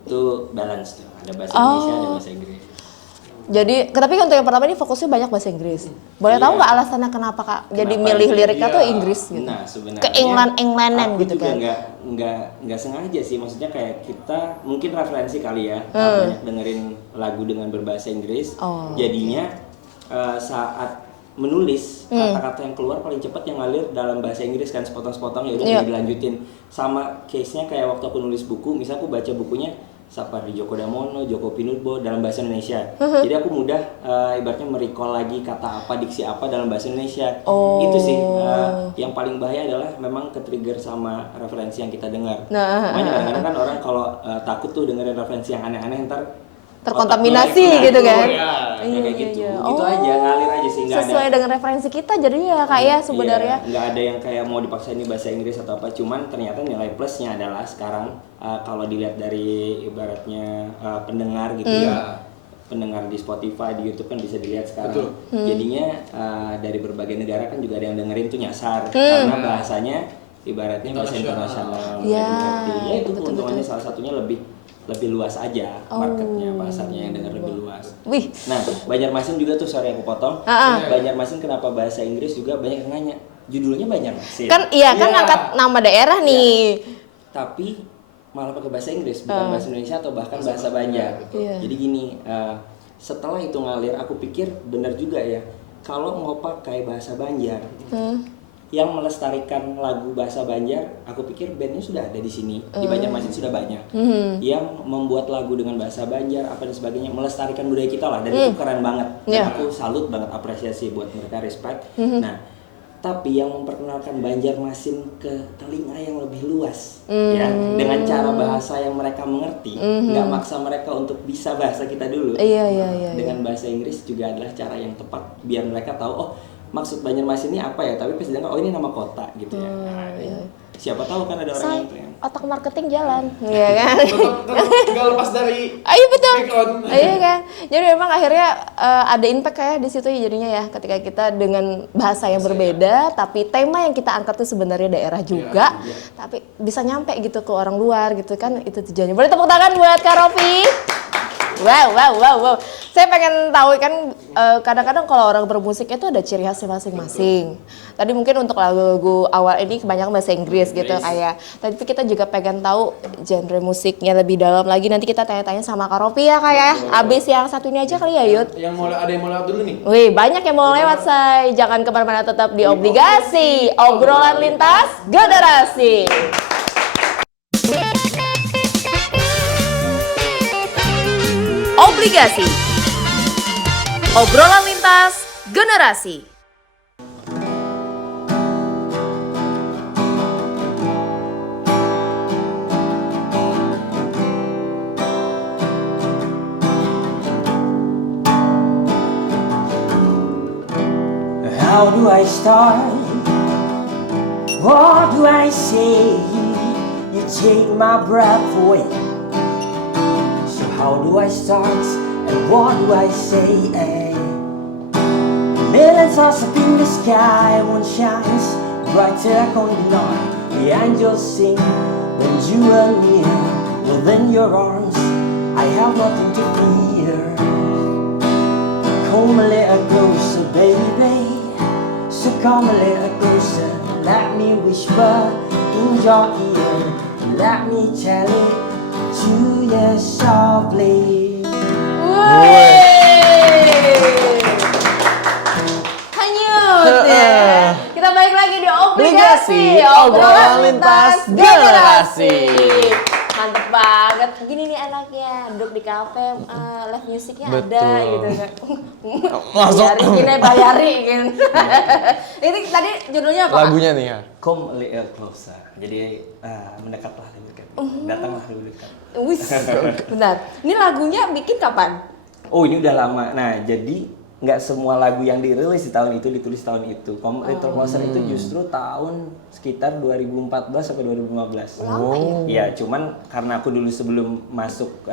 itu balance tuh. Ada bahasa Indonesia, ada bahasa Inggris. Jadi, tapi untuk yang pertama ini fokusnya banyak bahasa Inggris. Boleh tahu nggak alasannya kenapa, Kak? Jadi Kenapa milih itu? liriknya tuh Iya. Inggris gitu. Nah, sebenarnya Keenglan-englanan aku gitu juga kan. nggak sengaja sih, maksudnya kayak kita mungkin referensi kali ya, banyak dengerin lagu dengan berbahasa Inggris, Oh. jadinya saat menulis kata-kata yang keluar paling cepat yang ngalir dalam bahasa Inggris kan, sepotong-sepotong ya udah Iya. dilanjutin. Sama case-nya kayak waktu aku nulis buku, misal aku baca bukunya Sapardi Djoko Damono, Joko Pinurbo dalam bahasa Indonesia. Jadi aku mudah ibaratnya merecall lagi kata apa, diksi apa dalam bahasa Indonesia. Itu sih yang paling bahaya adalah memang ke-trigger sama referensi yang kita dengar. Makanya kadang-kadang kan orang kalau takut tuh dengerin referensi yang aneh-aneh ntar Terkontaminasi otaknya gitu kan. Ya kayak gitu. Itu aja, ngalir aja sih, nggak ada. Sesuai dengan referensi kita jadinya ya, Kak ya sebenarnya. Iya, nggak ada yang kayak mau dipaksa ini bahasa Inggris atau apa, cuman ternyata nilai plusnya adalah sekarang kalau dilihat dari ibaratnya pendengar gitu ya, pendengar di Spotify, di YouTube kan bisa dilihat sekarang. Jadinya dari berbagai negara kan juga ada yang dengerin tuh nyasar karena bahasanya ibaratnya bahasa internasional. Ya, Ya itu keuntungannya salah satunya lebih luas aja marketnya, pasarnya yang dengar lebih luas. Wih. Nah, Banjarmasin juga tuh, sorry aku potong. Banjarmasin kenapa bahasa Inggris juga banyak yang nanya. Judulnya Banjarmasin. Kan kan angkat nama daerah nih. Tapi malah pakai bahasa Inggris, bukan bahasa Indonesia atau bahkan bahasa Banjar. Iya. Jadi gini, setelah itu ngalir, aku pikir benar juga ya. Kalau mau pakai bahasa Banjar, yang melestarikan lagu bahasa Banjar. Aku pikir bandnya sudah ada di sini, di Banjarmasin sudah banyak yang membuat lagu dengan bahasa Banjar apa dan sebagainya, melestarikan budaya kita lah, dan itu keren banget. Dan aku salut banget, apresiasi buat mereka, respect. Nah, tapi yang memperkenalkan Banjarmasin ke telinga yang lebih luas, ya, dengan cara bahasa yang mereka mengerti, nggak maksa mereka untuk bisa bahasa kita dulu. Dengan bahasa Inggris juga adalah cara yang tepat biar mereka tahu, oh maksud Banjarmasin ini apa ya, tapi pas dengar oh ini nama kota gitu ya. Siapa tahu kan ada orang yang otak marketing jalan, iya kan? Tetap nggak lepas dari Iya betul. background. Iya kan. Jadi memang akhirnya ada impact kayak di situ ya jadinya ya, ketika kita dengan bahasa yang berbeda, tapi tema yang kita angkat itu sebenarnya daerah juga, tapi bisa nyampe gitu ke orang luar gitu kan, itu tujuannya. Boleh tepuk tangan buat Kak Rofi. Wow. Saya pengen tahu kan, kadang-kadang kalau orang bermusik itu ada ciri khasnya masing-masing. Tadi mungkin untuk lagu-lagu awal ini kebanyakan bahasa Inggris gitu kayak. Tapi kita juga pengen tahu genre musiknya lebih dalam lagi. Nanti kita tanya-tanya sama Kak Rofi ya kayak. Abis yang satu ini aja kali ya Yud. Ada yang mau lewat dulu nih. Wih, banyak yang mau lewat say. Jangan kemana-mana, tetap di Obligasi, obrolan lintas generasi. Obligasi. Obrolan lintas generasi. How do I start? What do I say? You take my breath away. So how do I start? And what do I say? Millions of stars up in the sky, one shines brighter on the night. The angels sing when you are near. Within your arms, I have nothing to fear. Come a little closer, baby. So come a little closer. Let me whisper in your ear. Let me tell it to you softly. Hanyut ya. Kita balik lagi di Obligasi, obrolan lintas generasi. Mantep banget. Gini nih enaknya, duduk di kafe, live musiknya ada gitu kan. Langsung. Bayarin. Ini tadi judulnya apa? Lagunya nih ya. Come a little closer. Jadi mendekatlah lebih dekat. Datanglah lebih dekat. Wis, bentar. Ini lagunya bikin kapan? Oh ini udah lama. Nah jadi nggak semua lagu yang dirilis di tahun itu ditulis tahun itu. Come a little closer itu justru tahun sekitar 2014 sampai 2015. Lama ya? Iya, cuman karena aku dulu sebelum masuk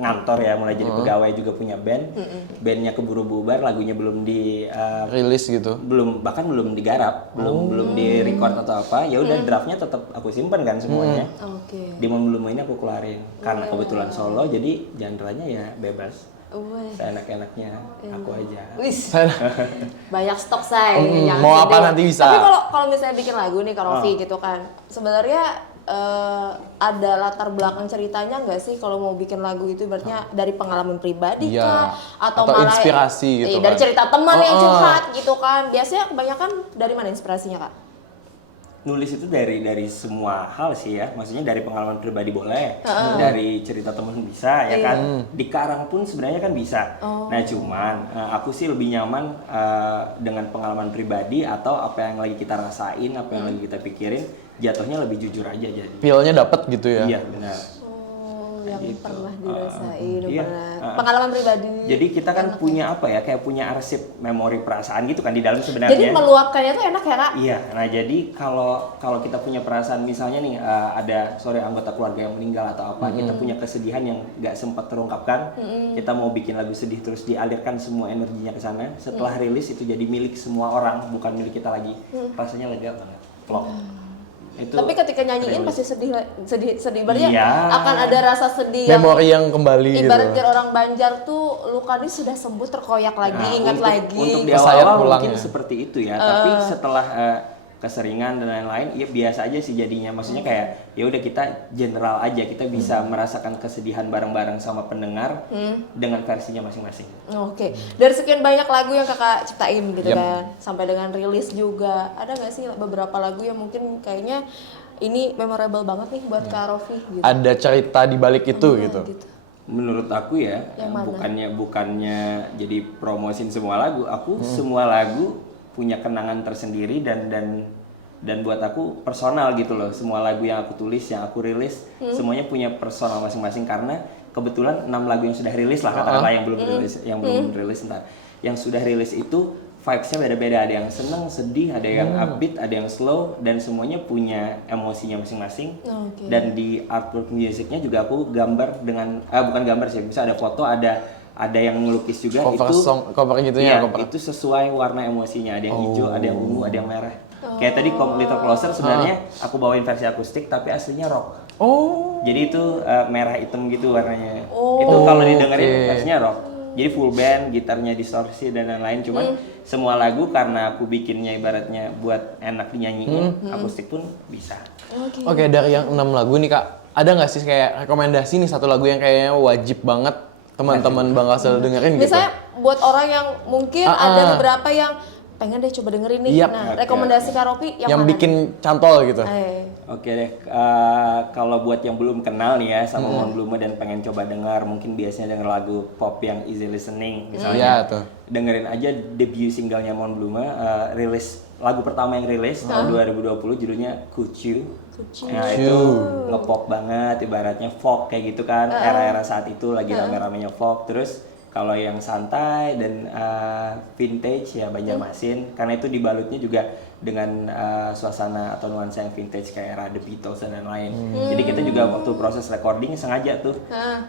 ngantor ya, mulai jadi pegawai juga punya band. Bandnya keburu bubar, lagunya belum di Rilis gitu. bahkan belum digarap, belum di record atau apa. Ya udah draftnya tetap aku simpen kan semuanya. Oke. Di momen belum ini aku keluarin karena kebetulan solo, jadi genre-nya ya bebas. Seenak-enaknya aku aja. Wis. Banyak stok saya. Mau apa nanti bisa. Tapi kalau misalnya bikin lagu nih Kak Rofi gitu kan, sebenarnya ada latar belakang ceritanya nggak sih kalau mau bikin lagu itu? Berarti dari pengalaman pribadi kah? Atau malah inspirasi gitu dari kan. cerita teman yang curhat gitu kan? Biasanya kebanyakan dari mana inspirasinya Kak? Nulis itu dari semua hal sih ya, maksudnya dari pengalaman pribadi boleh, dari cerita teman bisa ya kan, dikarang pun sebenarnya kan bisa. Nah cuman aku sih lebih nyaman dengan pengalaman pribadi atau apa yang lagi kita rasain, apa yang lagi kita pikirin, jatuhnya lebih jujur aja jadi. Feel-nya dapet gitu ya. Iya benar. Yang gitu. pernah dirasain, Iya. pernah pengalaman pribadi. Jadi kita kan punya apa ya, kayak punya arsip memori perasaan gitu kan di dalam sebenarnya. Jadi meluapkannya tuh enak ya Kak? Iya, nah jadi kalau kita punya perasaan misalnya nih ada anggota keluarga yang meninggal atau apa, kita punya kesedihan yang nggak sempat terungkapkan, kita mau bikin lagu sedih terus dialirkan semua energinya ke sana. Setelah rilis itu jadi milik semua orang, bukan milik kita lagi. Rasanya lega banget. Plok. Itu tapi ketika nyanyiin pasti sedih berarti akan ada rasa sedih memori yang kembali ibarat gitu. orang Banjar tuh lukanya sudah sembuh terkoyak lagi, ingat lagi. Untuk di awal mungkin seperti itu ya, tapi setelah keseringan dan lain-lain, ya biasa aja sih jadinya. Maksudnya kayak ya udah kita general aja, kita bisa merasakan kesedihan bareng-bareng sama pendengar dengan versinya masing-masing. Oke. Dari sekian banyak lagu yang kakak ciptain gitu kan, sampai dengan rilis juga, ada nggak sih beberapa lagu yang mungkin kayaknya ini memorable banget nih buat Kak Rofi gitu? Ada cerita di balik itu gitu. Menurut aku ya, bukannya jadi promosin semua lagu, semua lagu punya kenangan tersendiri dan buat aku personal gitu loh. Semua lagu yang aku tulis, yang aku rilis, semuanya punya personal masing-masing karena kebetulan 6 lagu yang sudah rilis lah katakanlah, yang belum rilis entar. Yang sudah rilis itu vibes-nya beda-beda, ada yang seneng, sedih, ada yang upbeat, ada yang slow, dan semuanya punya emosinya masing-masing. Dan di artwork musicnya juga aku gambar dengan bukan gambar sih, bisa ada foto, ada yang ngelukis juga. Cover gitunya. Itu sesuai warna emosinya, ada yang hijau, ada yang ungu, ada yang merah. Kayak tadi Little Closer sebenarnya aku bawain versi akustik tapi aslinya rock. Jadi itu merah hitam gitu warnanya. Itu kalau didengerin versinya rock. Jadi full band, gitarnya distorsi dan lain-lain. Cuman semua lagu karena aku bikinnya ibaratnya buat enak dinyanyiin, akustik pun bisa. Oke, dari yang 6 lagu nih Kak, ada nggak sih kayak rekomendasi nih satu lagu yang kayaknya wajib banget teman-teman Bang Kasel dengerin gitu? Misalnya buat orang yang mungkin ada beberapa yang pengen deh coba dengerin nih. Nah, rekomendasi Kak Rofi yang mana? Bikin cantol gitu. Oke deh, kalau buat yang belum kenal nih ya sama Mon Blume dan pengen coba dengar, mungkin biasanya denger lagu pop yang easy listening misalnya. Dengerin aja debut singlenya Mon Blume, rilis lagu pertama yang rilis tahun 2020 judulnya Kucu. Nah itu ngepop banget, ibaratnya folk kayak gitu kan, era-era saat itu lagi rame-ramenya folk. Terus kalau yang santai dan vintage ya Banjarmasin, karena itu dibalutnya juga dengan suasana atau nuansa yang vintage kayak era The Beatles dan lain-lain. Jadi kita juga waktu proses recording sengaja tuh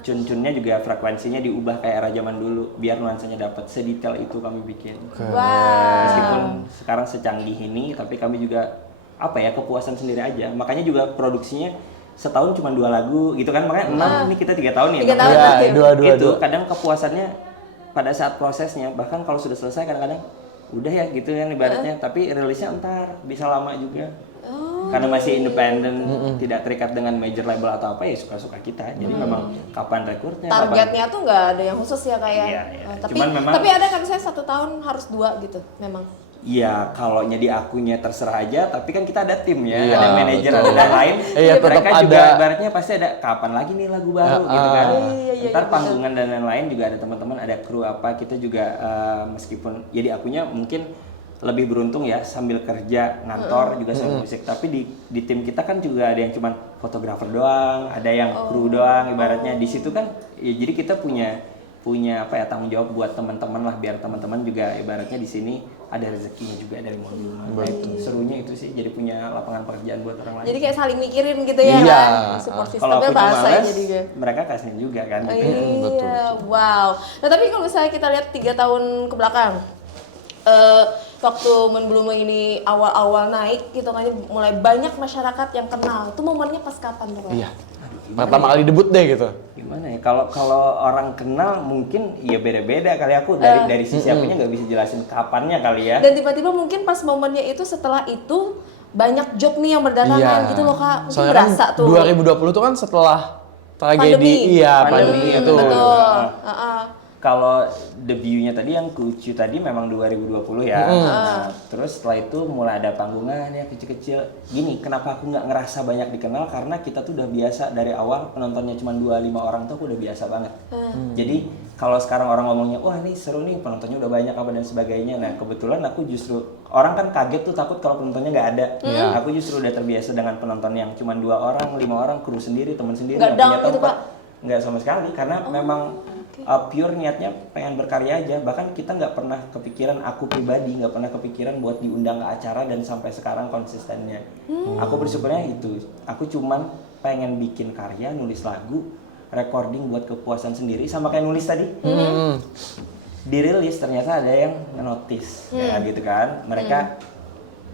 cun-cunnya juga frekuensinya diubah kayak era zaman dulu biar nuansanya dapat, sedetail itu kami bikin. Meskipun sekarang secanggih ini, tapi kami juga kepuasan sendiri aja. Makanya juga produksinya setahun cuma 2 lagu gitu kan, makanya 6 ini kita 3 tahun ya. 3 tahun itu kadang kepuasannya pada saat prosesnya, bahkan kalau sudah selesai kadang-kadang udah ya gitu kan ibaratnya, tapi rilisnya entar bisa lama juga. Karena masih independen, tidak terikat dengan major label atau apa, ya suka-suka kita. Jadi memang kapan rekrutnya, targetnya tuh nggak ada yang khusus ya kayak. Tapi ada kan saya 1 tahun harus 2 gitu memang. Iya, kalau jadi akunya terserah aja, tapi kan kita ada tim ya, ada manajer, ada lain. Mereka juga ibaratnya pasti ada kapan lagi nih lagu baru gitu kan. Ntar panggungan dan lain-lain juga ada teman-teman, ada kru apa, kita juga meskipun jadi akunya mungkin lebih beruntung ya, sambil kerja ngantor juga sambil musik, tapi di tim kita kan juga ada yang cuman fotografer doang, ada yang kru doang ibaratnya. Di situ kan ya, jadi kita punya tanggung jawab buat teman-teman lah, biar teman-teman juga ibaratnya di sini ada rezekinya juga dari Mon Blume. Itu serunya itu sih, jadi punya lapangan pekerjaan buat orang lain. Jadi kayak saling mikirin gitu ya kan. Support systemnya bahasa ya jadi gue. Mereka kasihin juga kan. Iya, wow. Nah, tapi kalau misalnya kita lihat 3 tahun ke belakang, waktu Mon Blume ini awal-awal naik gitu kan, mulai banyak masyarakat yang kenal. Itu momennya pas kapan tuh kan? Iya. Pertama kali debut deh gitu. Gimana ya, kalau orang kenal mungkin ya beda-beda kali, aku dari sisi akunya nggak bisa jelasin kapannya kali ya. Dan tiba-tiba mungkin pas momennya itu, setelah itu banyak job nih yang berdatangan gitu loh Kak. Mungkin berasa tuh 2020 tuh kan setelah tragedi pandemi itu. Betul. Kalau debutnya tadi yang Kucu tadi memang 2020 ya. Nah, terus setelah itu mulai ada panggungan ya kecil-kecil. Gini, kenapa aku nggak ngerasa banyak dikenal? Karena kita tuh udah biasa dari awal, penontonnya cuma 2-5 orang tuh aku udah biasa banget. Jadi kalau sekarang orang ngomongnya, wah ini seru nih penontonnya udah banyak apa dan sebagainya. Nah kebetulan aku justru, orang kan kaget tuh takut kalau penontonnya nggak ada. Aku justru udah terbiasa dengan penonton yang cuma 2 orang, 5 orang, kru sendiri, teman sendiri. Nggak down gitu Pak? Nggak sama sekali, karena memang pure niatnya pengen berkarya aja. Bahkan kita nggak pernah kepikiran, aku pribadi nggak pernah kepikiran buat diundang ke acara, dan sampai sekarang konsistennya. Aku bersyukurnya itu, aku cuman pengen bikin karya, nulis lagu, recording buat kepuasan sendiri, sama kayak nulis tadi. Dirilis ternyata ada yang notice ya gitu kan, mereka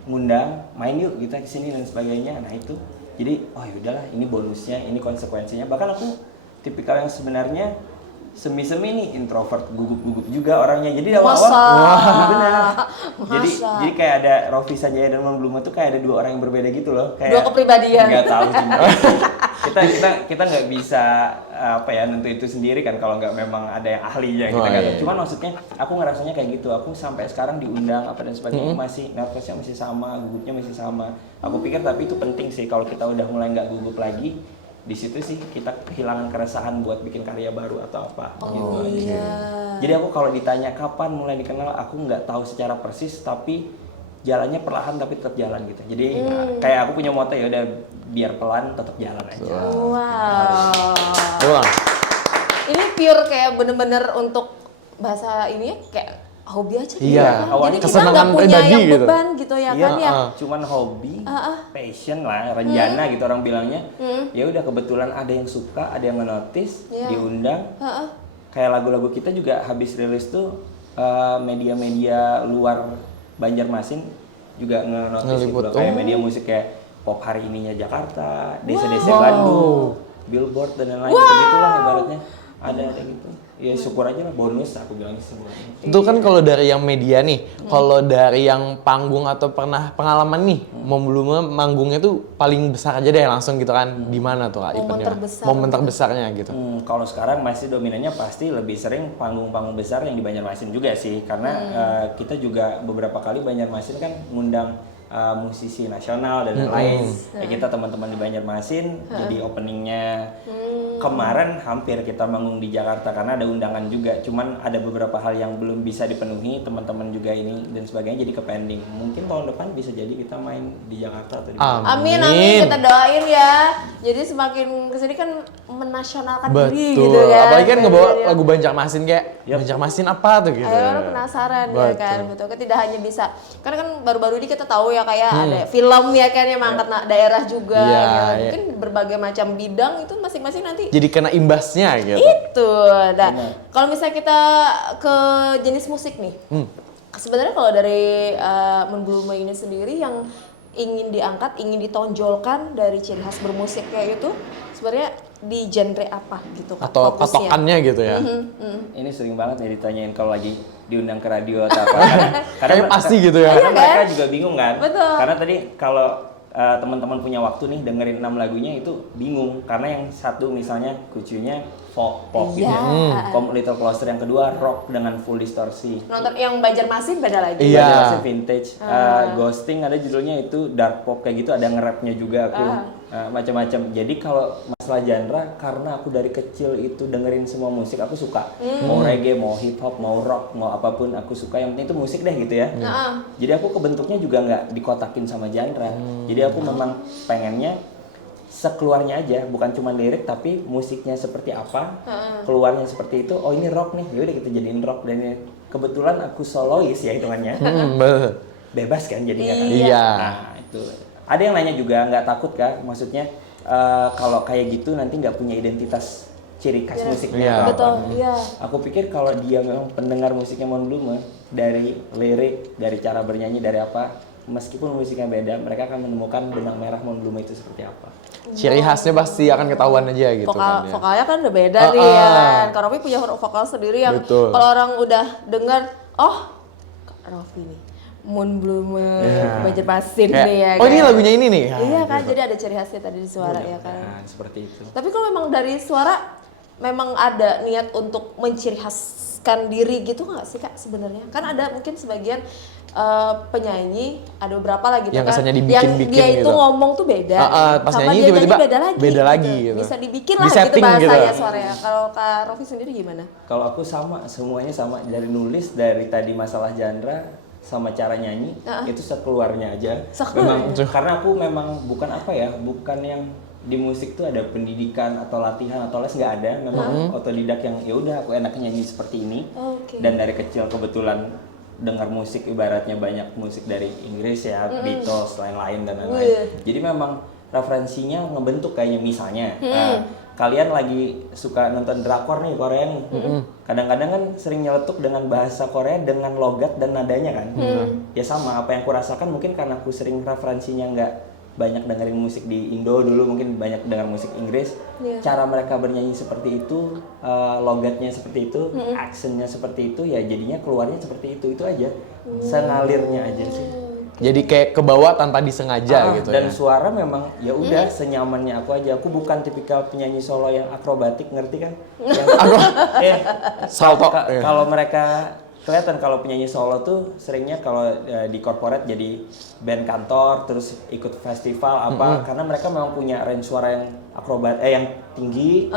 ngundang main yuk kita kesini dan sebagainya. Nah itu jadi oh yaudahlah, ini bonusnya, ini konsekuensinya. Bahkan aku tipikal yang sebenarnya semi-semi nih introvert, gugup-gugup juga orangnya. Jadi awal-awal benar. Jadi kayak ada Rofi Sanjaya dan Mon Bluma tuh kayak ada dua orang yang berbeda gitu loh. Kayak dua kepribadian. Nggak tahu sih. kita nggak bisa nentu itu sendiri kan kalau nggak memang ada yang ahlinya kita nggak tahu. Cuman maksudnya aku ngerasanya kayak gitu. Aku sampai sekarang diundang apa dan sebagainya masih nervousnya masih sama, gugupnya masih sama. Aku pikir tapi itu penting sih kalau kita udah mulai nggak gugup lagi. Di situ sih kita kehilangan keresahan buat bikin karya baru atau apa gitu. Jadi aku kalau ditanya kapan mulai dikenal, aku nggak tahu secara persis tapi jalannya perlahan tapi tetap jalan gitu. Jadi kayak aku punya moto ya udah biar pelan tetap jalan aja. Wow. Ini pure kayak bener-bener untuk bahasa ini ya kayak hobi aja gitu ya. Jadi kita nggak punya yang beban gitu ya kan ya. Cuman hobi, passion lah, rencana gitu orang bilangnya. Ya udah kebetulan ada yang suka, ada yang notice, diundang. Kayak lagu-lagu kita juga habis rilis tuh media-media luar Banjarmasin juga nge-notice gitu. Kayak media musik kayak Pop Hari Ininya Jakarta, Desa-Desa Bandung, Billboard dan lain-lain gitu-gitulah ibaratnya. Ada gitu. Ya syukur aja lah, bonus aku bilang semuanya. Itu kan kalau dari yang media nih, kalau dari yang panggung atau pernah pengalaman nih, Bluma manggungnya tuh paling besar aja deh langsung gitu kan, di mana tuh Kak eventnya? Momen terbesarnya gitu. Kalau sekarang masih dominannya pasti lebih sering panggung-panggung besar yang di Banjarmasin juga sih, karena kita juga beberapa kali Banjarmasin kan ngundang musisi nasional dan lain-lain. Kita teman-teman di Banjarmasin jadi openingnya. Kemarin hampir kita manggung di Jakarta karena ada undangan juga. Cuman ada beberapa hal yang belum bisa dipenuhi, teman-teman juga ini dan sebagainya jadi ke-pending. Mungkin tahun depan bisa jadi kita main di Jakarta atau di Amin, kita doain ya. Jadi semakin kesini kan menasionalkan diri gitu kan. Apalagi kan ngebawa lagu Banjarmasin kayak Banjarmasin apa tuh gitu. Ayo penasaran ya kan, betul kan tidak hanya bisa. Karena kan baru-baru ini kita tahu ya kayak ada film ya kan yang mengangkat daerah juga. Mungkin berbagai macam bidang itu masing-masing nanti jadi kena imbasnya gitu. Itu. Nah, kalau misalnya kita ke jenis musik nih. Sebenarnya kalau dari Mon Bluma ini sendiri yang ingin diangkat, ingin ditonjolkan dari ciri khas bermusik kayak itu sebenarnya di genre apa gitu Kak? Atau patokannya gitu ya. Ini sering banget nih ditanyain kalau lagi diundang ke radio atau apa. Karena pasti gitu ya. Karena mereka juga bingung kan. Betul. Karena tadi kalau teman-teman punya waktu nih dengerin 6 lagunya itu bingung karena yang satu misalnya kucunya folk pop gitu ya. Little Closer yang kedua rock dengan full distorsi. Nonton yang Banjarmasin beda lagi. Banjarmasin vintage. Ghosting ada judulnya itu dark pop kayak gitu, ada nge-rapnya juga aku. Macam-macam. Jadi kalau masalah genre karena aku dari kecil itu dengerin semua musik aku suka. Mau reggae, mau hip hop, mau rock, mau apapun aku suka. Yang penting itu musik deh gitu ya. Jadi aku kebentuknya juga nggak dikotakin sama genre. Jadi aku memang pengennya sekeluarnya aja, bukan cuma lirik tapi musiknya seperti apa, keluarnya seperti itu. Oh ini rock nih, yaudah kita jadiin rock. Dan kebetulan aku solois ya hitungannya, bebas kan jadinya kan. Nah itu. Ada yang nanya juga, nggak takut kah? Maksudnya kalau kayak gitu nanti nggak punya identitas ciri khas musiknya atau apa? Aku pikir kalau dia memang pendengar musiknya Mon Bluma, dari lirik, dari cara bernyanyi, dari apa, meskipun musiknya beda, mereka akan menemukan benang merah Mon Bluma itu seperti apa. Ciri khasnya pasti akan ketahuan aja gitu kan ya. Vokalnya kan udah beda nih ya kan. Kak Rofi punya vokal sendiri yang kalau orang udah dengar, oh Kak Rofi nih Mon Bluma, Banjarmasin nih ya kan. Oh ini lagunya ini nih. Iya kan, jadi ada ciri khasnya tadi di suara ya kan. Seperti itu. Tapi kalau memang dari suara memang ada niat untuk menciri khaskan diri gitu nggak sih Kak sebenarnya? Kan ada mungkin sebagian penyanyi ada beberapa lah gitu yang kan yang dia itu ngomong tuh beda pas sama nyanyi dia tiba-tiba beda lagi gitu. Bisa dibikin lah gitu bahasanya suaranya. Kalau Kak Rofi sendiri gimana? Kalau aku sama, semuanya sama, dari nulis, dari tadi masalah genre sama cara nyanyi itu sekeluarnya aja. Memang karena aku memang bukan bukan yang di musik tuh ada pendidikan atau latihan atau les, nggak ada. Memang otodidak yang ya udah aku enaknya nyanyi seperti ini. Dan dari kecil kebetulan dengar musik, ibaratnya banyak musik dari Inggris ya, Beatles, lain-lain dan lain-lain. Jadi memang referensinya ngebentuk kayaknya. Misalnya kalian lagi suka nonton drakor nih, Korea nih, kadang-kadang kan sering nyeletuk dengan bahasa Korea dengan logat dan nadanya kan. Ya sama, apa yang aku rasakan mungkin karena aku sering referensinya nggak banyak dengerin musik di Indo dulu, mungkin banyak dengar musik Inggris, cara mereka bernyanyi seperti itu, logatnya seperti itu, accentnya seperti itu, ya jadinya keluarnya seperti itu aja, sengalirnya aja sih. Jadi kayak ke bawah tanpa disengaja gitu Dan ya. suara memang ya udah senyamannya aku aja. Aku bukan tipikal penyanyi solo yang akrobatik, ngerti kan? Salto. Kalau mereka kelihatan kalau penyanyi solo tuh seringnya kalau di corporate jadi band kantor terus ikut festival apa karena mereka memang punya range suara yang yang tinggi,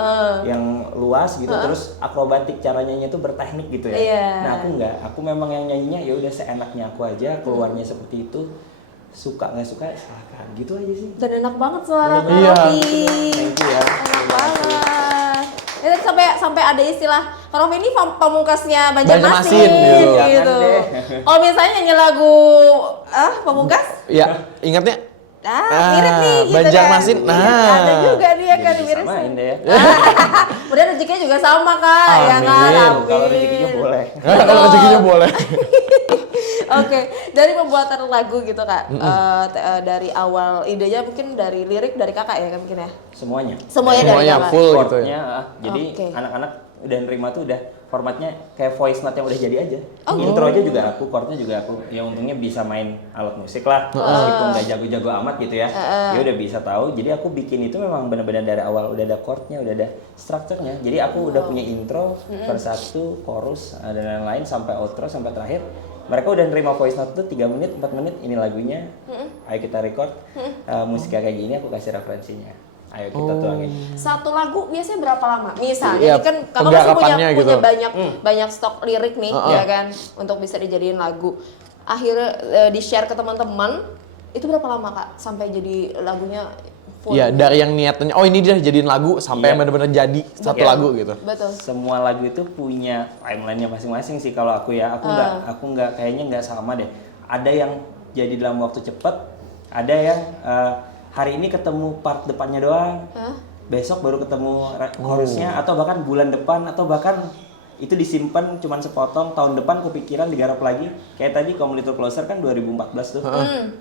yang luas gitu terus akrobatik cara nyanyinya tuh berteknik gitu ya. Nah, aku enggak. Aku memang yang nyanyinya ya udah seenaknya aku aja, keluarnya seperti itu. Suka nggak suka silakan gitu aja sih. Dan enak banget suara Kak Iya. Novi. Thank you ya. Enak banget. Itu sampai ada istilah Kak Novi ini pamungkasnya Banjarmasin Banjarmasin, gitu. Jangan gitu. deh. Kalau misalnya nyanyi lagu Pamungkas, Ya, ingatnya mirip nih gitu Banjarmasin. kan. Ada juga dia kan Jadi mirip. samain deh ya. Kemudian rezekinya juga sama Kak, ya kan? Amin. Kalau rezekinya boleh. Kalau rezekinya boleh. Oke, dari pembuatan lagu gitu Kak, dari awal idenya mungkin dari lirik dari Kakak ya kan mungkin ya? Semuanya. Semuanya dari Semuanya Kakak. full gitu ya. Chordnya, jadi Oke. anak-anak udah nerima tuh udah formatnya kayak voice note yang udah jadi aja. Intro aja juga aku, chordnya juga aku. Ya untungnya bisa main alat musik lah, meskipun nggak jago-jago amat gitu ya. Ya udah bisa tahu. Jadi aku bikin itu memang benar-benar dari awal udah ada chordnya, udah ada strukturnya. Jadi aku udah punya intro, verse 1, chorus, dan lain-lain sampai outro sampai terakhir. Mereka udah nerima voice note tuh 3 menit, 4 menit ini lagunya. Ayo kita record. Musiknya kayak gini aku kasih referensinya. Ayo kita tuangin. Satu lagu biasanya berapa lama? Misalnya Iya, ini kan Kakak pasti punya penggarapannya gitu. banyak stok lirik nih ya kan untuk bisa dijadiin lagu. Akhirnya di-share ke teman-teman, itu berapa lama Kak sampai jadi lagunya full? Iya, dari yang niatnya ini dia jadiin lagu sampai Iya. yang benar-benar jadi satu Iya. lagu gitu. Betul. Semua lagu itu punya timelinenya masing-masing sih kalau aku ya. Aku nggak kayaknya nggak sama deh. Ada yang jadi dalam waktu cepet, ada yang hari ini ketemu part depannya doang, besok baru ketemu chorusnya, atau bahkan bulan depan, atau bahkan itu disimpan cuman sepotong, tahun depan kepikiran digarap lagi. Kayak tadi Come Little Closer kan 2014 tuh.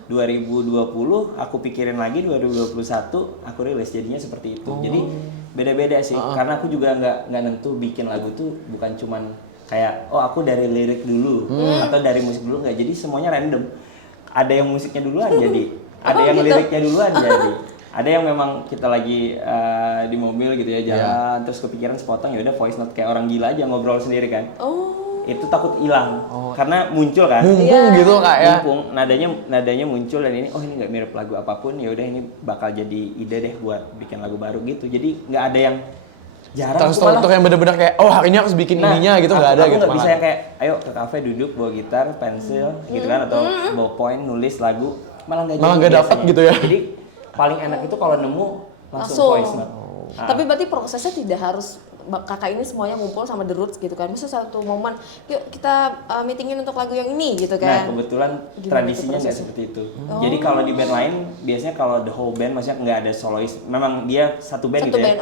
2020 aku pikirin lagi, 2021 aku rilis, jadinya seperti itu. Jadi beda-beda sih, karena aku juga nggak nentu bikin lagu tuh bukan cuman kayak aku dari lirik dulu atau dari musik dulu, nggak. Jadi semuanya random. Ada yang musiknya duluan jadi, ada yang liriknya duluan jadi. Ada yang memang kita lagi di mobil gitu ya jalan terus kepikiran sepotong, ya udah voice note kayak orang gila aja ngobrol sendiri kan. Itu takut hilang karena muncul kan. Mumpung gitu Kak ya. Mumpung nadanya muncul dan ini ini nggak mirip lagu apapun, ya udah ini bakal jadi ide deh buat bikin lagu baru gitu. Jadi nggak ada yang jarang. Terus untuk yang bener-bener kayak hari ini harus bikin ininya gitu nggak ada aku gitu. nggak bisa malah. yang kayak ayo ke kafe duduk bawa gitar, pensil gitu kan, atau bawa poin nulis lagu, malah nggak dapat gitu ya. Jadi paling enak itu kalau nemu langsung voice note. Tapi berarti prosesnya tidak harus Kakak ini semuanya ngumpul sama The Roots gitu kan. Misal satu momen, yuk kita meetingin untuk lagu yang ini gitu Nah, kan. kebetulan tradisinya nggak seperti itu. Jadi kalau di band lain biasanya kalau the whole band, maksudnya nggak ada solois, memang dia satu band gitu ya.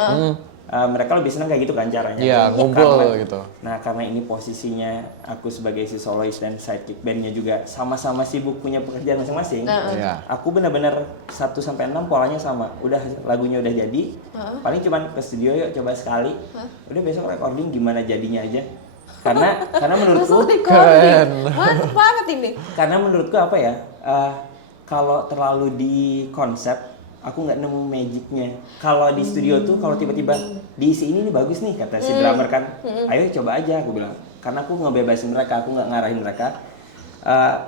Mereka lebih senang kayak gitu kan caranya. Iya, ngumpul gitu. Nah, karena ini posisinya aku sebagai si solois dan sidekick bandnya juga sama-sama sibuk punya pekerjaan masing-masing. Iya. Aku benar-benar 1 sampai 6 polanya sama. Udah lagunya udah jadi. Paling cuman ke studio yuk coba sekali. Udah besok recording gimana jadinya aja. Karena menurutku Keren. Mantap banget ini. karena menurutku apa ya? Kalau terlalu di konsep, aku nggak nemu magicnya. Kalau di studio tuh kalau tiba-tiba diisi ini nih bagus nih kata si drummer kan, ayo coba aja aku bilang. Karena aku ngebebasin mereka, aku nggak ngarahin mereka.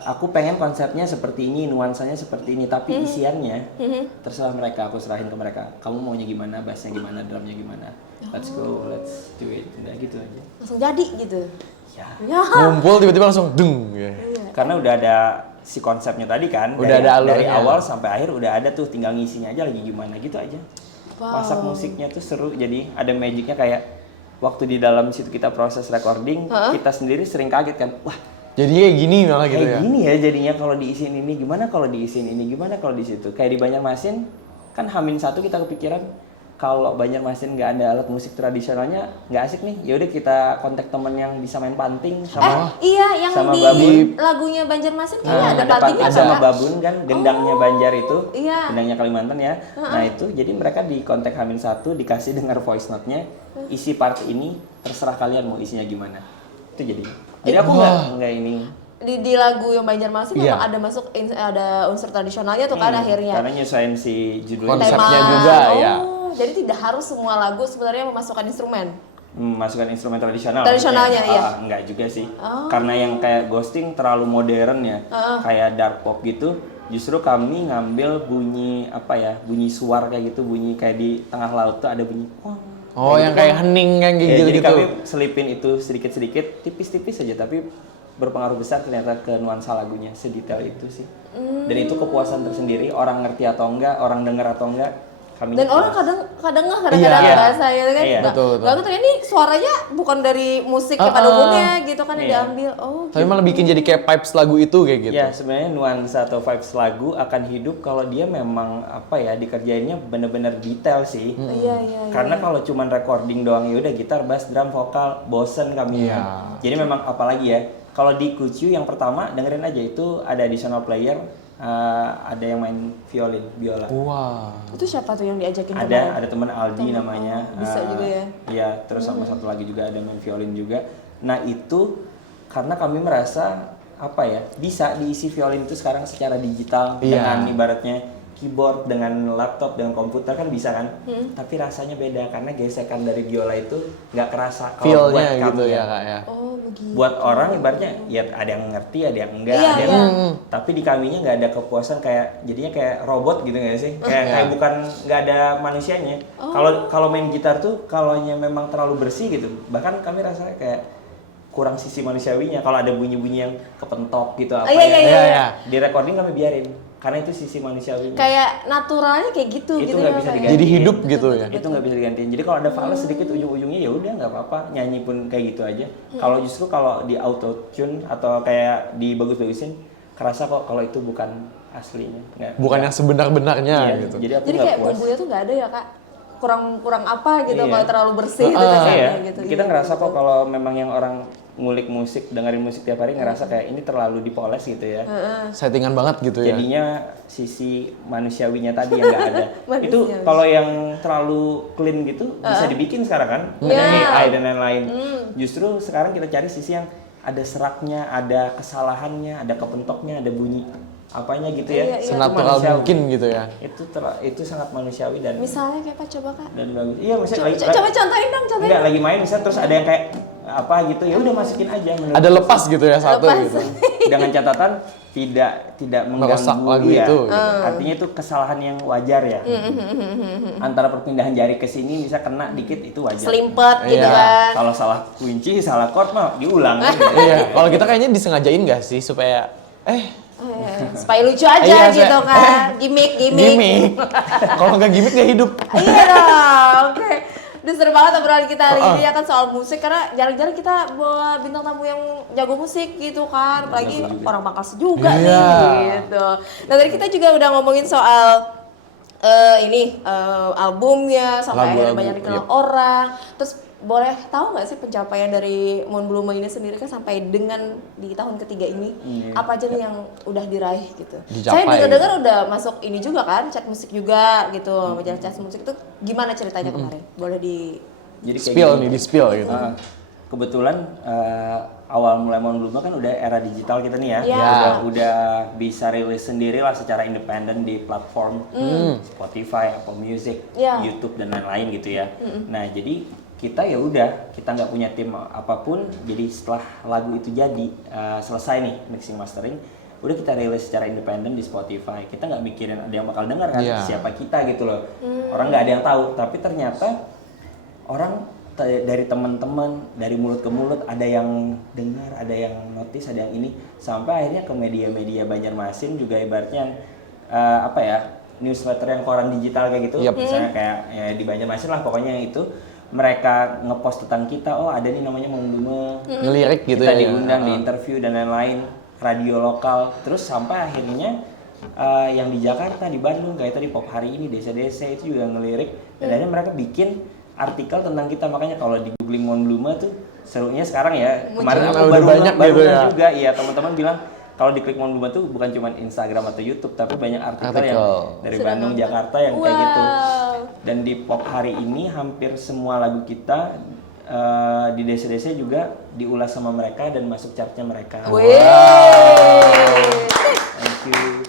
Aku pengen konsepnya seperti ini, nuansanya seperti ini, tapi isiannya terserah mereka, aku serahin ke mereka. Kamu maunya gimana, bassnya gimana, drumnya gimana. Let's go, let's do it. Udah gitu aja. Langsung jadi gitu. Ya. Ngumpul tiba-tiba langsung deng ya. Karena udah ada si konsepnya tadi kan, Udah ada dari alurnya. awal sampai akhir udah ada tuh, tinggal ngisinya aja lagi gimana gitu aja. Masak musiknya tuh seru, jadi ada magicnya kayak waktu di dalam situ kita proses recording, kita sendiri sering kaget kan, wah Jadi kayak gini malah gitu kayak ya. gini ya jadinya kalau diisiin ini, gimana kalau diisiin ini, gimana kalau di situ. Kayak di Banjarmasin kan H-1 kita kepikiran kalau Banjarmasin nggak ada alat musik tradisionalnya nggak asik nih. Ya udah kita kontak temen yang bisa main panting sama Iya, yang sama di babon. lagunya Banjarmasin kayaknya ada ada pantingnya sama Kak. babun kan, gendangnya Banjar itu, Iya. gendangnya Kalimantan ya. Nah itu jadi mereka di kontak H-1 dikasih dengar voice note-nya, isi part ini terserah kalian mau isinya gimana. Itu jadi. Jadi aku nggak ini. Di lagu yang Banjarmasin Iya. memang ada masuk ada unsur tradisionalnya tuh kan akhirnya. Karena nyesuaiin si judulnya. Konsepnya juga, ya. Jadi tidak harus semua lagu sebenarnya memasukkan instrumen. Masukkan instrumen tradisional. Tradisionalnya, iya. Enggak juga sih. Karena yang kayak Ghosting terlalu modern ya. Kayak dark pop gitu. Justru kami ngambil bunyi apa ya? Bunyi suar kayak gitu, bunyi kayak di tengah laut tuh ada bunyi. Oh, yang kayak hening yang Ya, gitu jadi gitu. kami selipin itu sedikit-sedikit, tipis-tipis aja tapi berpengaruh besar ternyata ke nuansa lagunya, sedetail itu sih. Dan itu kepuasan tersendiri, orang ngerti atau enggak, orang denger atau enggak, kami Dan orang kadang nggak kadang-kadang Iya. bahasa gitu kan. Iya. Betul. Nggak gitu ini suaranya bukan dari musik pada umumnya gitu kan yang Iya. diambil. Oh. Tapi malah bikin jadi kayak vibes lagu itu kayak gitu. Ya sebenarnya nuansa atau vibes lagu akan hidup kalau dia memang apa ya dikerjainnya bener-bener detail sih. Iya. Karena kalau cuman recording doang ya udah gitar, bass, drum, vokal, bosen kami. Iya. Jadi memang apalagi ya kalau di Kucu yang pertama dengerin aja itu ada additional player, ada yang main biola. Wah. Itu siapa tuh yang diajakin kemarin? Ada teman Aldi namanya. Bisa juga ya. Iya, terus sama satu lagi juga ada main violin juga. Nah, itu karena kami merasa apa ya, bisa diisi violin itu sekarang secara digital Iya. dengan ibaratnya keyboard dengan laptop dengan komputer kan bisa kan. Tapi rasanya beda karena gesekan dari biola itu nggak kerasa kalau buat Feel-nya gitu kami ya, Kak ya. Oh, begitu. Buat orang ibaratnya ya ada yang ngerti ada yang enggak, Iya, ada yang iya. tapi di kaminya nggak ada kepuasan kayak jadinya kayak robot gitu nggak sih, kayak bukan nggak ada manusianya. Kalau main gitar tuh kalau memang terlalu bersih gitu, bahkan kami rasanya kayak kurang sisi manusiawinya. Kalau ada bunyi-bunyi yang kepentok gitu apa Iya. Iya. di recording kami biarin karena itu sisi manusiawinya. Kayak naturalnya kayak gitu Itu gitu nggak ya, bisa Kak, ya. diganti. Jadi hidup gitu ya. Itu nggak bisa digantiin. Jadi kalau ada fals sedikit ujung-ujungnya ya udah nggak apa-apa, nyanyi pun kayak gitu aja. Kalau justru kalau di auto tune atau kayak dibagus-bagusin kerasa kok kalau itu bukan aslinya. Bukan yang sebenar-benarnya Iya, gitu. Jadi aku Jadi nggak kayak puas. bumbunya tuh nggak ada ya Kak. Kurang apa gitu Iya. kalau terlalu bersih gitu kesannya Iya, gitu. kita ngerasa kok kalau memang yang orang ngulik musik, dengerin musik tiap hari ngerasa kayak ini terlalu dipoles gitu ya. Settingan banget gitu ya. Jadinya sisi manusiawinya tadi yang nggak ada. Itu Manusiawi. kalau yang terlalu clean gitu bisa dibikin sekarang kan, Iya. dengan AI dan lain-lain. Justru sekarang kita cari sisi yang ada seraknya, ada kesalahannya, ada kepentoknya, ada bunyi apanya gitu ya. Iya, iya. Itu Senatural manusiawi. mungkin gitu ya. Itu sangat manusiawi dan Misalnya kayak apa coba Kak? dan bagus. Iya, misalnya Coba contohin dong, contohin. enggak lagi main misalnya terus ada yang kayak apa gitu ya udah masukin aja menurut Ada lepas gitu ya satu Lepas. gitu. dengan catatan tidak Merusak mengganggu lagu ya. itu, gitu. Artinya itu kesalahan yang wajar ya. Antara perpindahan jari ke sini bisa kena dikit itu wajar. Selimpet gitu Iya. kan. Kalau salah kunci, salah chord mah diulang kan. Iya, kalau kita kayaknya disengajain nggak sih supaya Supaya lucu aja Iya, gitu saya- kan. Gimik. gimmick. Kalau nggak gimmick nggak hidup. Iya dong. Oke. Udah seru banget obrolan kita hari ini ya kan soal musik karena jarang-jarang kita bawa bintang tamu yang jago musik gitu kan. Apalagi orang Pangkas juga Iya. nih gitu. Nah tadi kita juga udah ngomongin soal albumnya sampai akhirnya Lagu-lagu, banyak dikenal iya. orang. Terus boleh tahu nggak sih pencapaian dari Mon Blume ini sendiri kan sampai dengan di tahun ketiga ini apa aja nih yang udah diraih gitu? Saya Dicapai dengar-dengar udah masuk ini juga kan, chat musik juga gitu, majalah chat musik itu gimana ceritanya kemarin? Boleh di Jadi kayak Spill gini. nih, di spill gitu. Kebetulan awal mulai Mon Blume kan udah era digital kita nih ya. Iya. Udah bisa rilis sendiri lah secara independen di platform Spotify, Apple Music, Iya. YouTube dan lain-lain gitu ya. Nah, jadi kita ya udah kita nggak punya tim apapun. Jadi setelah lagu itu jadi selesai nih mixing mastering, udah kita rilis secara independen di Spotify. Kita nggak mikirin ada yang bakal dengar kan Iya. siapa kita gitu loh. Orang nggak ada yang tahu. Tapi ternyata orang dari teman-teman, dari mulut ke mulut ada yang dengar, ada yang notice, ada yang ini, sampai akhirnya ke media-media Banjarmasin juga ibaratnya newsletter yang koran digital kayak gitu. Yap. Misalnya kayak ya, di Banjarmasin lah pokoknya itu mereka ngepost tentang kita, oh ada nih namanya Mon Blume, Ngelirik gitu kita ya. diundang di interview dan lain-lain, radio lokal, terus sampai akhirnya yang di Jakarta, di Bandung, kayak tadi Pop Hari Ini, desa-desa itu juga ngelirik. Dan akhirnya mereka bikin artikel tentang kita. Makanya kalau di googling Monbluma tuh serunya sekarang ya. Kemarin aku udah banyak gitu ya. juga, iya teman-teman bilang kalau diklik Monbluma tuh bukan cuma Instagram atau YouTube, tapi banyak artikel yang dari Bandung, Jakarta yang kayak gitu. Dan di Pop Hari Ini hampir semua lagu kita di desa-desa juga diulas sama mereka dan masuk chartnya mereka. Thank you.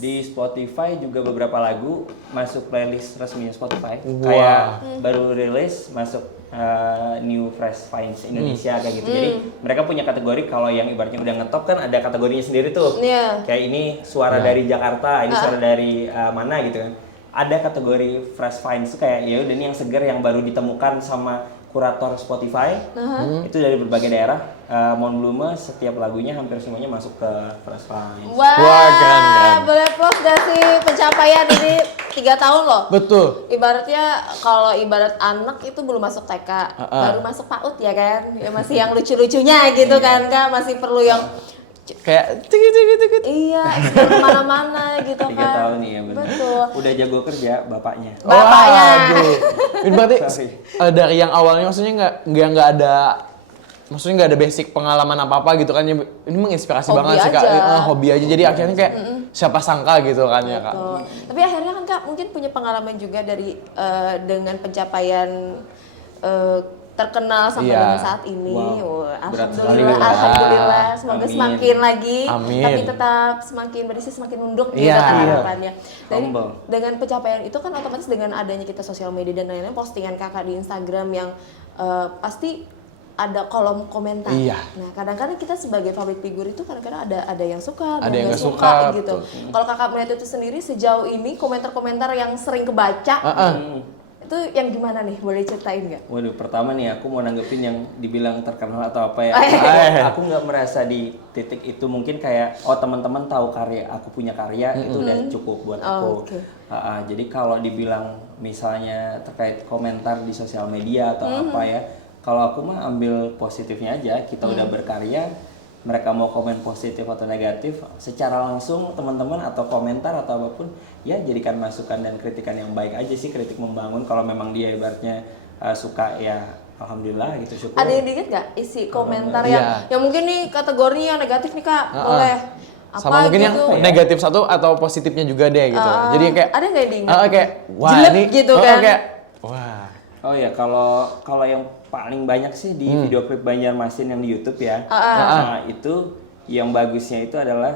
Di Spotify juga beberapa lagu masuk playlist resminya Spotify. Kayak baru rilis masuk New Fresh Finds Indonesia kayak gitu. Jadi mereka punya kategori, kalau yang ibaratnya udah ngetop kan ada kategorinya sendiri tuh. Kayak ini suara dari Jakarta, ini suara dari mana gitu kan. Ada kategori Fresh Finds kayak ya udah ini yang seger yang baru ditemukan sama kurator Spotify. Itu dari berbagai daerah. Monbluma setiap lagunya hampir semuanya masuk ke Fresh Finds. Wah, keren. boleh plus gak sih pencapaian ini 3 tahun loh. Betul. Ibaratnya kalau ibarat anak itu belum masuk TK, baru masuk PAUD ya kan, ya masih yang lucu-lucunya gitu kan, Kak, masih perlu yang Kayak tikit. iya, explore kemana-mana gitu 3 kan. tahun nih ya benar. Betul. Udah jago kerja bapaknya. Bapaknya. Waduh. Ini berarti dari yang awalnya maksudnya nggak ada basic pengalaman apa gitu kan, ini menginspirasi Hobi banget sih Kak. aja. Hobi aja, jadi akhirnya kayak siapa sangka gitu kan ya Kak. Betul. Tapi akhirnya kan Kak mungkin punya pengalaman juga dari dengan pencapaian terkenal sampai dengan saat ini. Wow. Berat Alhamdulillah, sekali. alhamdulillah. Semoga Amin. semakin lagi, Amin. tapi tetap semakin berisi, semakin nunduk gitu Iya. kan harapannya. Dan Humble. dengan pencapaian itu kan otomatis dengan adanya kita sosial media dan lain-lain, postingan Kakak di Instagram yang pasti ada kolom komentar. Iya. Nah, kadang-kadang kita sebagai public figure itu kadang-kadang ada yang suka, Ada yang yang nggak nggak suka, suka, gitu. Kalau Kakak melihat itu sendiri sejauh ini komentar-komentar yang sering kebaca, itu yang gimana nih? Boleh ceritain nggak? Waduh, pertama nih aku mau nanggepin yang dibilang terkenal atau apa ya. Aku nggak merasa di titik itu, mungkin kayak teman-teman tahu karya aku, punya karya itu udah cukup buat aku. Okay. Jadi kalau dibilang misalnya terkait komentar di sosial media atau apa ya, kalau aku mah ambil positifnya aja. Kita udah berkarya, mereka mau komen positif atau negatif, secara langsung teman-teman atau komentar atau apapun, ya jadikan masukan dan kritikan yang baik aja sih, kritik membangun. Kalau memang dia ibaratnya suka ya alhamdulillah gitu, syukur. Ada yang diinget nggak isi komentar yang mungkin nih kategorinya yang negatif nih Kak, boleh apa sama mungkin gitu. yang negatif satu atau positifnya juga deh gitu. Jadi kayak ada nggak yang diinget? kayak wah Jelek ini gitu kan. Kayak wah. Oh ya, kalau yang paling banyak sih di video klip Banjarmasin yang di YouTube ya. Nah, itu yang bagusnya itu adalah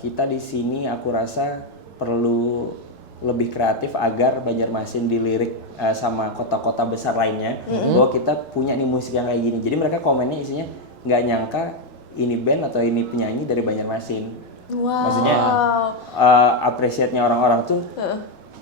kita di sini aku rasa perlu lebih kreatif agar Banjarmasin dilirik sama kota-kota besar lainnya, bahwa kita punya nih musik yang kayak gini. Jadi mereka komennya isinya nggak nyangka ini band atau ini penyanyi dari Banjarmasin. Wow. Maksudnya appreciate-nya orang-orang tuh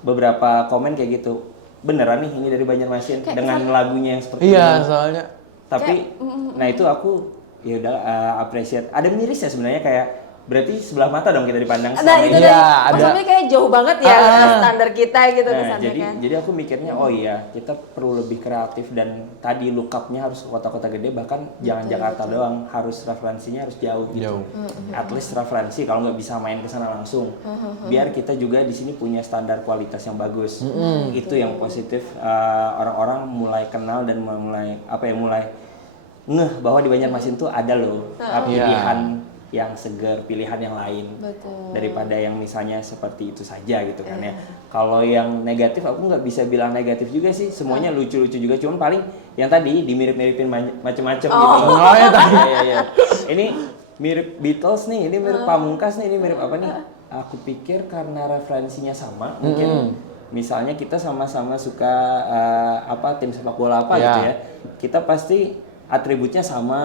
beberapa komen kayak gitu. Beneran nih ini dari Banjarmasin dengan lagunya yang seperti ini. Iya, soalnya Tapi nah itu aku ya udah appreciate. Ada mirisnya sebenarnya, kayak berarti sebelah mata dong kita dipandang Nah selama itu ini. tadi, ada. maksudnya kayak jauh banget ya standar kita gitu Nah, kesannya kan. jadi aku mikirnya oh iya, kita perlu lebih kreatif, dan tadi look up-nya harus ke kota-kota gede, bahkan jangan Jakarta doang, harus referensinya harus jauh gitu. At least referensi, kalau nggak bisa main ke sana langsung. Biar kita juga di sini punya standar kualitas yang bagus. Itu yang positif, orang-orang mulai kenal dan mulai mulai ngeh bahwa di Banjarmasin tuh ada loh pilihan yang segar, pilihan yang lain. Betul. Daripada yang misalnya seperti itu saja gitu kan ya. Kalau yang negatif aku nggak bisa bilang negatif juga sih, semuanya lucu-lucu juga, cuman paling yang tadi dimirip-miripin macem-macem gitu. Oh ya tadi. Iya. Ini mirip Beatles nih, ini mirip Pamungkas nih, ini mirip apa nih? Aku pikir karena referensinya sama, mungkin misalnya kita sama-sama suka tim sepak bola apa gitu ya. Kita pasti atributnya sama,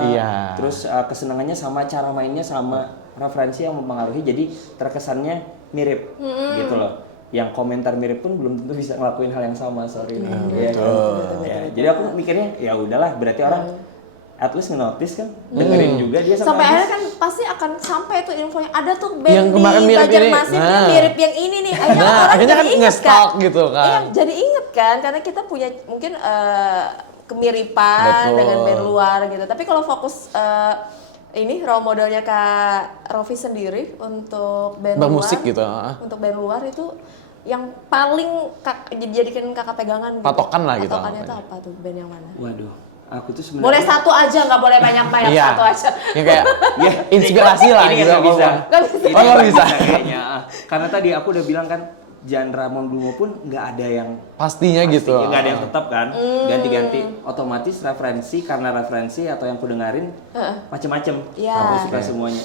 terus kesenangannya sama, cara mainnya sama, referensi yang mempengaruhi, jadi terkesannya mirip gitu loh. Yang komentar mirip pun belum tentu bisa ngelakuin hal yang sama, sorry. Jadi aku mikirnya ya udahlah, berarti orang at least nge-notice kan, dengerin juga dia Sampai sama akhirnya kan pasti akan sampai tuh infonya, ada tuh band Yang di kemarin mirip ini. Banjarmasin yang mirip yang ini nih. Akhirnya orang akhirnya kan jadi inget nge-stalk gitu kan. Iya, jadi inget kan, karena kita punya mungkin kemiripan Betul. dengan band luar gitu. Tapi kalau fokus ini role modelnya Kak Rofi sendiri untuk band Bermusik luar, gitu. Untuk band luar itu yang paling dijadikan kakak pegangan gitu. Patokan lah gitu. Patokannya itu apa tuh, band yang mana? Waduh, aku tuh sebenarnya Boleh satu aja, nggak boleh banyak-banyak, Iya. satu aja. Yang kayak inspirasi lah ini gitu. nggak bisa. Nggak bisa. Oh, nggak bisa. Kayaknya. Karena tadi aku udah bilang kan genre Mondlumo pun nggak ada yang Pastinya gitu. nggak ada yang tetap kan, ganti-ganti. Otomatis referensi karena referensi atau yang ku dengerin macem-macem. Iya. Aku suka semuanya.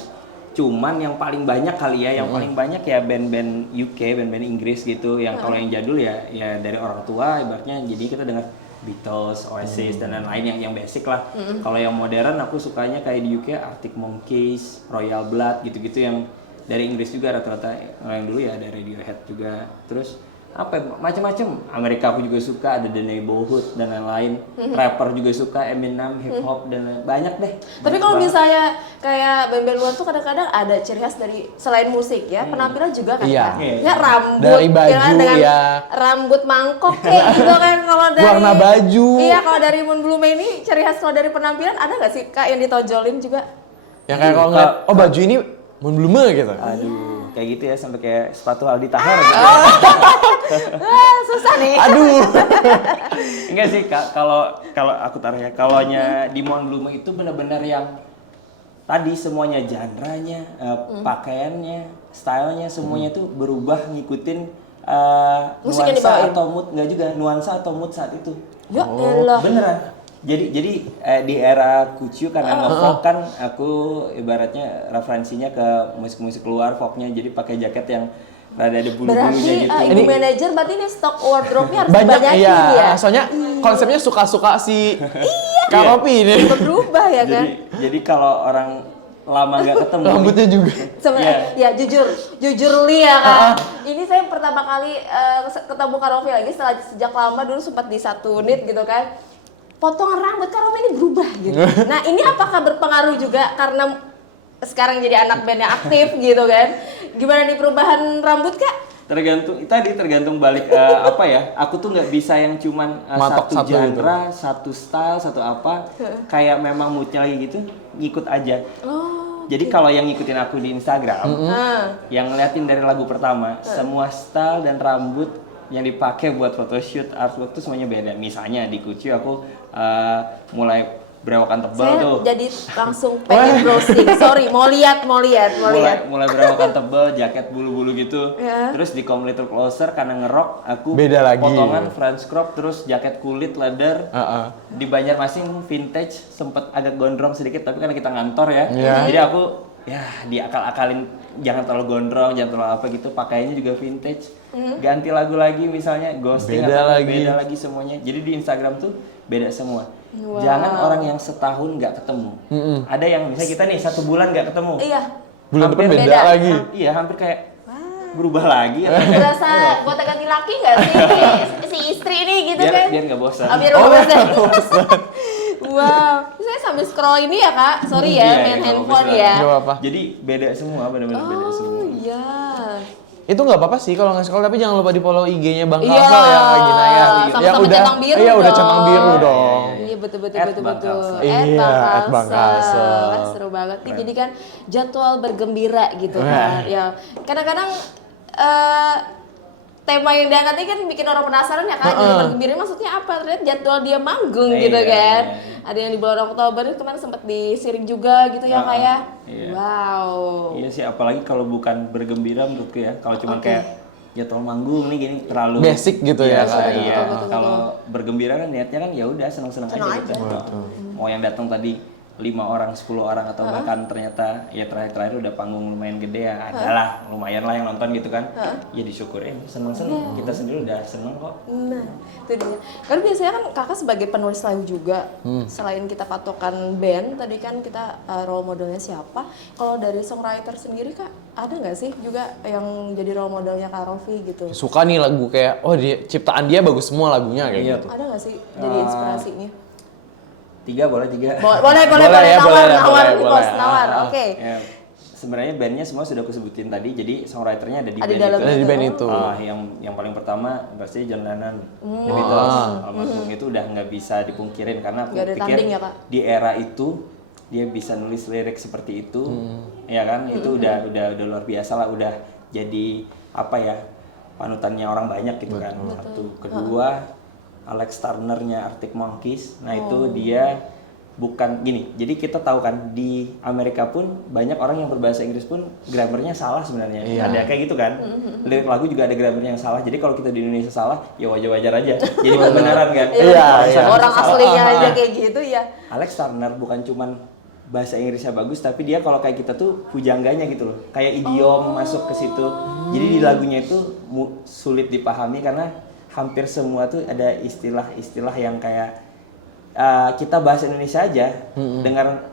Cuman yang paling banyak kali ya, yang paling banyak ya band-band UK, band-band Inggris gitu. Yang kalau yang jadul ya dari orang tua ibaratnya. Jadi kita dengar Beatles, Oasis dan lain-lain yang basic lah. Kalau yang modern aku sukanya kayak di UK Arctic Monkeys, Royal Blood gitu-gitu yang dari Inggris juga rata-rata. Yang dulu ya ada Radiohead juga. Terus apa ya, macam-macam. Amerika aku juga suka, ada The Neighborhood dan lain-lain. Rapper juga suka, Eminem, hip hop dan banyak deh. Tapi kalau misalnya kayak band-band luar tuh kadang-kadang ada ciri khas dari selain musik ya, penampilan juga kan. Iya. Kan? Ya rambut, Dari baju, ya kan, dengan ya. rambut mangkok kayak gitu kan kalau dari Warna baju. Iya, kalau dari Mondlumo ini ciri khas kalau dari penampilan ada nggak sih Kak yang ditonjolin juga? Yang kayak kalau ngeliat, oh baju ini Mondlumo gitu. Aduh, kayak gitu ya sampai kayak sepatu Aldi Taher gitu. Susah nih. Aduh. Enggak sih Kak, kalau aku taruh ya, kalaunya di Mondlumo itu benar-benar yang tadi semuanya genre-nya, pakaiannya, stylenya semuanya tuh berubah ngikutin Musik yang nuansa dibawain? atau mood, enggak juga nuansa atau mood saat itu. Ya elah. Beneran. Jadi di era Kucu karena nge-folk kan aku ibaratnya referensinya ke musik-musik luar folknya, jadi pakai jaket yang rada ada bulu-bulunya Berarti gitu. ibu manajer berarti ini stok wardrobe-nya harus Banyak dibanyakin iya. ya. Soalnya konsepnya suka-suka si Kak Ropi ini. Berubah ya kan. Jadi kalau orang lama nggak ketemu Rambutnya juga. Sebenarnya ya jujur Li ya Kak. Ini saya pertama kali ketemu Kak Rofi lagi setelah sejak lama dulu sempat di satu unit gitu kan. Potongan rambut Kak Rofi ini berubah gitu. Nah, ini apakah berpengaruh juga karena sekarang jadi anak band yang aktif gitu kan? Gimana nih perubahan rambut Kak? tergantung balik apa ya, aku tuh nggak bisa yang cuman Matok satu satu genre, satu style, satu apa, kayak memang moodnya lagi gitu ngikut aja. Jadi kalau yang ngikutin aku di Instagram, yang ngeliatin dari lagu pertama, semua style dan rambut yang dipakai buat photoshoot, artwork tuh semuanya beda. Misalnya di Kucu aku mulai berewokan tebal Saya tuh. jadi langsung pengen browsing. Sorry, mau lihat. Mulai berewokan tebal, jaket bulu-bulu gitu. Ya. Terus di Come Little Closer karena ngerok aku Beda lagi. potongan French crop, terus jaket kulit leather. Di Banjarmasin vintage sempet agak gondrong sedikit, tapi karena kita ngantor ya. Iya. Jadi aku ya diakal-akalin jangan terlalu gondrong, jangan terlalu apa gitu, pakainya juga vintage. Ganti lagu lagi misalnya ghosting Beda atau lagi. beda lagi semuanya. Jadi di Instagram tuh beda semua. Jangan orang yang setahun nggak ketemu. Ada yang misalnya kita nih 1 bulan nggak ketemu. Iya. Bulan depan Hampir beda beda. lagi. Iya, hampir kayak berubah lagi. Berasa gua ganti laki nggak sih si istri ini gitu kan? biar nggak bosan. Biar nggak bosan. Wow, saya sambil scroll ini ya Kak. Sorry ya, Iya, main nggak handphone apa-apa, ya. Gak apa-apa. Jadi beda semua, benar-benar beda semua. Oh iya. Itu nggak apa-apa sih kalau nggak sekolah, tapi jangan lupa di follow IG-nya Bang Iya, Kalsel ya Kak Gina ya. sama-sama Yang udah centang biru iya udah dong. centang biru dong. Iya betul. Bang Kalsel. Iya, Bang Kalsel. Kan seru banget nih. Jadi kan jadwal bergembira gitu kan. Ya kadang-kadang tema yang diangkat ini kan bikin orang penasaran ya kan. Jadi bergembira maksudnya apa? Ternyata jadwal dia manggung gitu Iya, kan. iya. Ada yang di bulan Oktober itu kemarin sempat disiring juga gitu ya kayak. Iya. Wow. Iya sih, apalagi kalau bukan bergembira menurutku ya. Kalau cuma kayak jadwal manggung nih gini terlalu Basic gitu ya, biasa, Kak. iya. Betul. Kalau bergembira kan niatnya kan ya udah senang-senang Senang aja gitu. Mau yang datang tadi 5 orang, 10 orang atau bahkan ternyata ya terakhir udah panggung lumayan gede ya, adalah lumayan lah yang nonton gitu kan. Ya disyukurin, seneng-seneng. Kita sendiri udah seneng kok. Nah, itu dia. Karena biasanya kan kakak sebagai penulis lagu juga, selain kita patokan band, tadi kan kita role modelnya siapa. Kalau dari songwriter sendiri kak, ada nggak sih juga yang jadi role modelnya Kak Rofi gitu? Suka nih lagu kayak, oh ciptaan dia bagus semua lagunya kayak Iya. gitu. Ada nggak sih jadi inspirasinya? 3 boleh 3. Boleh, ya, nawar, boleh. bos, nawar, oke. Ya, sebenarnya bandnya semua sudah aku sebutin tadi, jadi songwriternya ada di Ada di band dalam itu. Ada di band itu. Yang paling pertama pasti John Lennon, The Beatles. Almarhum itu udah nggak bisa dipungkirin karena aku Nggak ada pikir tanding ya, Kak? di era itu dia bisa nulis lirik seperti itu, ya kan? Itu udah luar biasa lah, udah jadi apa ya, panutannya orang banyak gitu kan. Satu, kedua Alex Turner-nya Arctic Monkeys. Nah, itu dia bukan gini. Jadi kita tahu kan di Amerika pun banyak orang yang berbahasa Inggris pun grammarnya salah sebenarnya. Ada kayak gitu kan. Lirik lagu juga ada grammarnya yang salah. Jadi kalau kita di Indonesia salah, ya wajar-wajar aja. Jadi kebenaran kan. Orang aslinya aja kayak gitu ya. Alex Turner bukan cuman bahasa Inggrisnya bagus, tapi dia kalau kayak kita tuh pujangganya gitu loh. Kayak idiom masuk ke situ. Jadi di lagunya itu sulit dipahami karena hampir semua tuh ada istilah-istilah yang kayak kita bahasa Indonesia aja dengar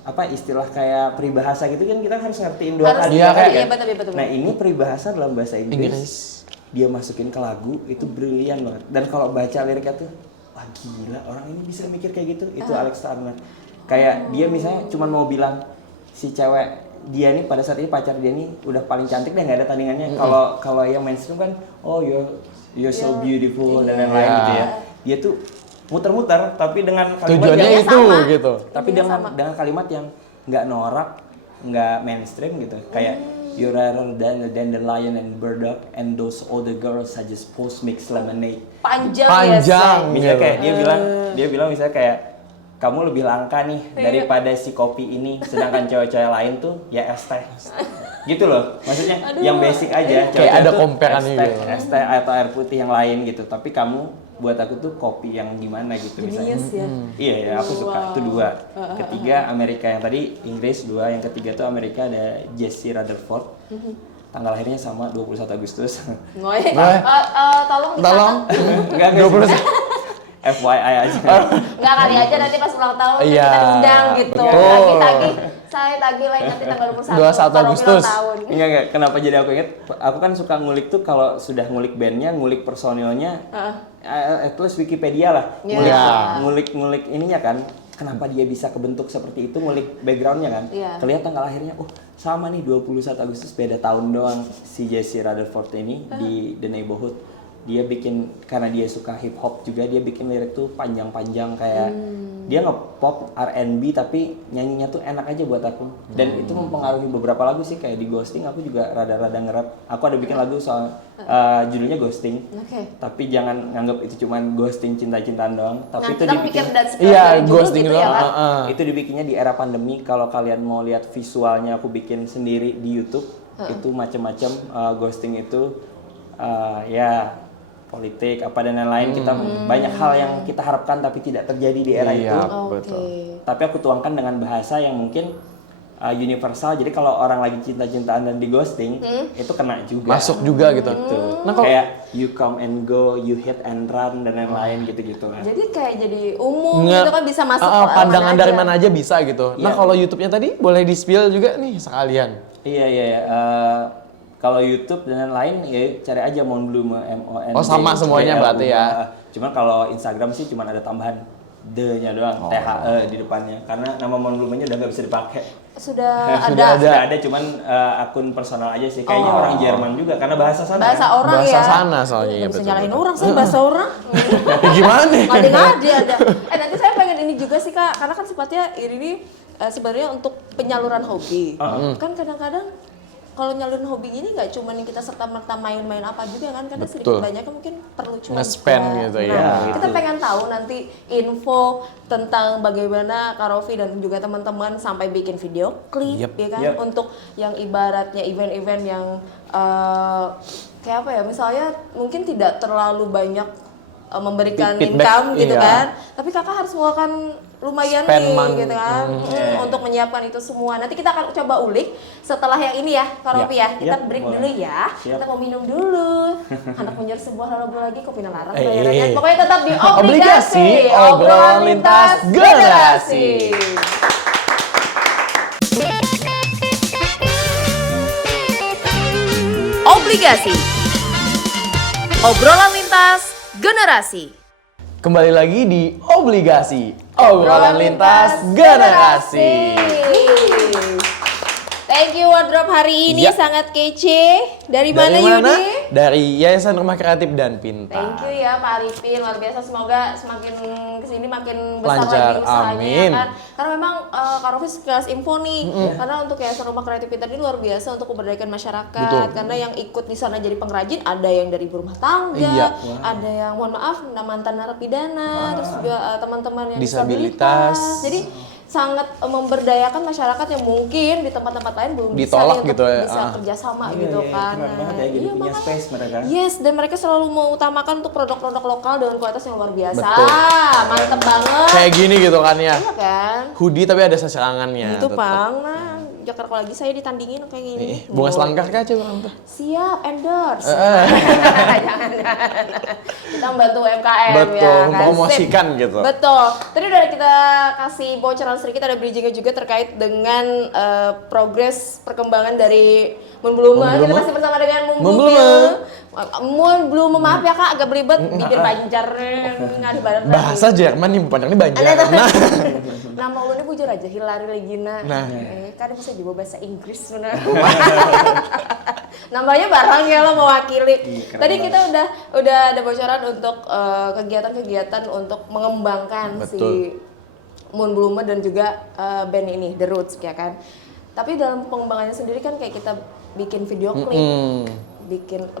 apa istilah kayak peribahasa gitu kan kita harus ngertiin dua kali kan? Nah ini peribahasa dalam bahasa Inggris dia masukin ke lagu itu brilian banget. Dan kalau baca liriknya tuh wah gila orang ini bisa mikir kayak gitu. Itu Alex Turner. Kayak dia misalnya cuma mau bilang si cewek dia nih pada saat ini pacar dia nih udah paling cantik deh nggak ada tandingannya. Kalau yang mainstream kan oh you're so beautiful dan lain-lain gitu ya. Dia tuh muter-muter tapi dengan kalimat tujuannya yang itu sama, gitu. Tapi dengan kalimat yang nggak norak, nggak mainstream gitu. Kayak you're rarer than the dandelion and burdock and those other girls I just post mix lemonade. Panjang. Misalnya kayak dia bilang misalnya kayak kamu lebih langka nih daripada si kopi ini, sedangkan cewek-cewek lain tuh ya es teh. Gitu loh, maksudnya yang basic aja. Kayak ada compareannya gitu. Es teh atau air putih yang lain gitu. Tapi kamu buat aku tuh kopi yang gimana gitu misalnya. Iya ya, aku suka. Itu dua. Ketiga Amerika yang tadi Inggris dua, yang ketiga tuh Amerika ada Jesse Rutherford. Tanggal lahirnya sama 21 Agustus. Tolong. Enggak 21. FYI aja. Nggak kali aja nanti pas ulang tahun Iya. kita diundang gitu. Saya tagih lain nanti tanggal 21 Agustus. Enggak. Kenapa jadi aku inget? Aku kan suka ngulik tuh kalau sudah ngulik bandnya, ngulik personilnya, at least Wikipedia lah. Ngulik ininya kan. Kenapa dia bisa kebentuk seperti itu, ngulik backgroundnya kan. Kelihatan tanggal lahirnya, oh sama nih 21 Agustus beda tahun doang. Si Jesse Rutherford ini di The Neighborhood. Dia bikin, karena dia suka hip hop juga, dia bikin lirik tuh panjang-panjang kayak dia nge-pop R&B tapi nyanyinya tuh enak aja buat aku. Dan itu mempengaruhi beberapa lagu sih, kayak di Ghosting aku juga rada-rada nge-rap. Aku ada bikin lagu soal judulnya Ghosting. Tapi jangan nganggap itu cuman ghosting cinta-cintaan doang. Tapi itu dibikin ghosting gitu ya kan? Itu dibikinnya di era pandemi. Kalau kalian mau lihat visualnya aku bikin sendiri di YouTube, itu macam-macam ghosting itu ya politik apa dan lain-lain. Kita banyak hal yang kita harapkan tapi tidak terjadi di era itu. Betul. Tapi aku tuangkan dengan bahasa yang mungkin universal. Jadi kalau orang lagi cinta-cintaan dan di ghosting itu kena juga. Masuk juga gitu. Nah, kayak you come and go, you hit and run dan lain-lain gitu-gitu lah. Jadi kayak jadi umum gitu kan, bisa masuk pandangan dari mana aja bisa gitu. Nah, kalau YouTube-nya tadi boleh di-spill juga nih sekalian. Iya. Kalau YouTube dan lain-lain ya cari aja Monbloom MON. Oh sama semuanya berarti ya. Cuman kalau Instagram sih cuman ada tambahan D-nya doang, THE di depannya. Karena nama Monbloom-nya udah nggak bisa dipakai. Sudah ada cuman akun personal aja sih. Kayaknya orang Jerman juga karena bahasa sana. Bahasa orang bahasa ya. sana soalnya ya, bisa betul. nyalahin orang saya bahasa orang. Gimana? Ngadi-ngadi ada. Nanti saya pengen ini juga sih Kak, karena kan sifatnya ini sebenarnya untuk penyaluran hobi. Kan kadang-kadang kalau nyalurin hobi ini nggak cuma yang kita serta-merta main-main apa juga kan, karena sedikit banyaknya mungkin perlu cuan nge-spend juga. gitu Nah, ya. kita pengen tahu nanti info tentang bagaimana Kak Rofi dan juga teman-teman sampai bikin video klip ya kan, untuk yang ibaratnya event-event yang kayak apa ya, misalnya mungkin tidak terlalu banyak memberikan income gitu kan, tapi kakak harus mengeluarkan lumayan nih gitu kan, untuk menyiapkan itu semua. Nanti kita akan coba ulik setelah yang ini ya Kak Rofi ya. Kita break dulu ya, kita mau minum dulu. Anak menyuruh sebuah lagu lagi, kopi laras bayarannya. Pokoknya tetap di Obligasi, obrolan lintas generasi. Obligasi, obrolan lintas generasi. Kembali lagi di Obligasi, obrolan lintas generasi. Thank you wardrobe hari ini Ya. sangat kece. Dari mana Yudi? Dari Yayasan Rumah Kreatif dan Pintar. Thank you ya Pak Arifin, luar biasa. Semoga semakin kesini makin besar Lancar, lagi usahanya amin. kan. Karena memang Kak Rofi sekelas info nih. Karena untuk Yayasan Rumah Kreatif Pintar ini luar biasa untuk memberdayakan masyarakat. Betul. Karena yang ikut di sana jadi pengrajin ada yang dari ibu rumah tangga, Iya. ada yang mohon maaf mantan narapidana, terus juga teman-teman yang Disabilitas. disabilitas. Jadi sangat memberdayakan masyarakat yang mungkin di tempat-tempat lain belum Ditolak bisa nih gitu untuk ya. bisa kerjasama Iya, gitu iya, kan. keren banget ya, jadi punya makanya- space mereka. Yes, dan mereka selalu mengutamakan untuk produk-produk lokal dengan kualitas yang luar biasa. Betul. Mantep banget. Kayak gini gitu kan ya. Iya kan? Hoodie tapi ada sasarangannya. Itu tetep. Pang. Nah, Jakarta lagi saya ditandingin kayak gini. Bunga selangkah kah coba Tante? Siap, endorse. Jangan. Kita membantu UMKM Betul, ya kan. mempromosikan Sip. gitu. Betul. Tadi udah kita kasih bocoran sedikit, ada bridgingnya juga terkait dengan progres perkembangan dari Moon Bloom. Kita masih bersama dengan Moon Moon Bloom. Moon Bloom, maaf ya Kak, agak belibet. Bibir banjar nggak di badan. Bahasa Jerman nih, panjang ini banyak. Nah, Nama ulunnya bujur aja, Hilary Regina. Nah. Kan bisa juga bahasa Inggris sebenarnya. Namanya barang ya lo mewakili. Keren Tadi banget. kita udah ada bocoran untuk kegiatan-kegiatan untuk mengembangkan Betul. si Moon Bloom dan juga band ini The Roots ya kan. Tapi dalam pengembangannya sendiri kan kayak kita bikin video klip,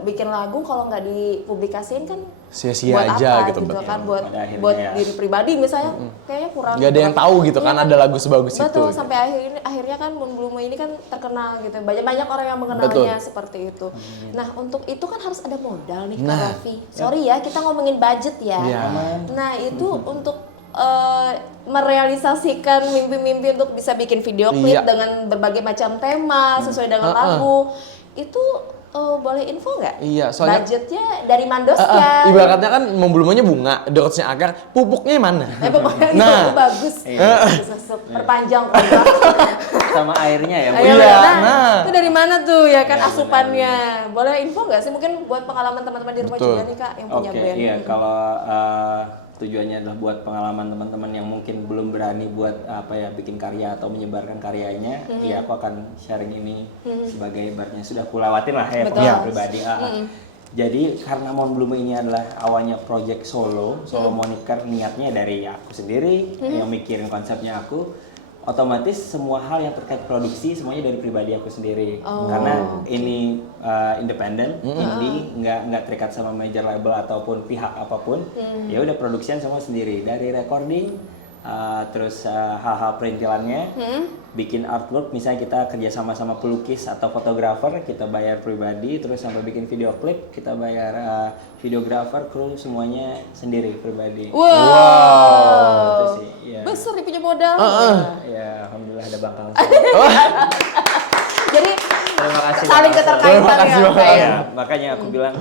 bikin lagu kalau nggak dipublikasiin kan sia-sia buat aja apa gitu, betul. kan buat Pada akhirnya buat ya. diri pribadi misalnya kayaknya kurang. nggak ada yang tahu gitu kan Iya. ada lagu sebagus itu. Betul, sampai akhirnya kan Moon Bloom ini kan terkenal gitu. Banyak orang yang mengenalnya seperti itu. Nah, untuk itu kan harus ada modal nih Kak Raffi. Sorry ya, kita ngomongin budget ya. Iya. Nah, itu untuk merealisasikan mimpi-mimpi untuk bisa bikin video klip Iya. dengan berbagai macam tema sesuai dengan lagu. Itu boleh info nggak? Iya, soalnya- budgetnya dari Mandosnya. Ibaratnya kan membelumanya bunga, dorotnya akar, pupuknya mana? Pokoknya Nah. itu bagus. Bagus, perpanjang program. Sama airnya ya, Bu. Ayo, Iya, nah, nah. itu dari mana tuh ya kan Iya, asupannya? Boleh info nggak sih mungkin buat pengalaman teman-teman di rumah Betul. juga nih Kak yang punya Oke, band? iya kalau tujuannya adalah buat pengalaman teman-teman yang mungkin belum berani buat bikin karya atau menyebarkan karyanya, ya aku akan sharing ini sebagai ibaratnya sudah aku lewatin lah ya Betul. pengalaman pribadi. Jadi karena Moon Bloom ini adalah awalnya project solo moniker, niatnya dari aku sendiri yang mikirin konsepnya aku. Otomatis semua hal yang terkait produksi semuanya dari pribadi aku sendiri karena ini independen, indie, nggak terikat sama major label ataupun pihak apapun. Ya udah produksian semua sendiri dari recording, terus hal-hal perintilannya, bikin artwork. Misalnya kita kerja sama pelukis atau fotografer, kita bayar pribadi, terus sampai bikin video klip kita bayar videografer, kru semuanya sendiri pribadi. Wow. Itu sih, ya. Besar nih punya modal. Ya, alhamdulillah ada bakal. Jadi Terima kasih. saling Terima keterkaitan kasih ya. banget. Pak, ya. Ya, makanya aku bilang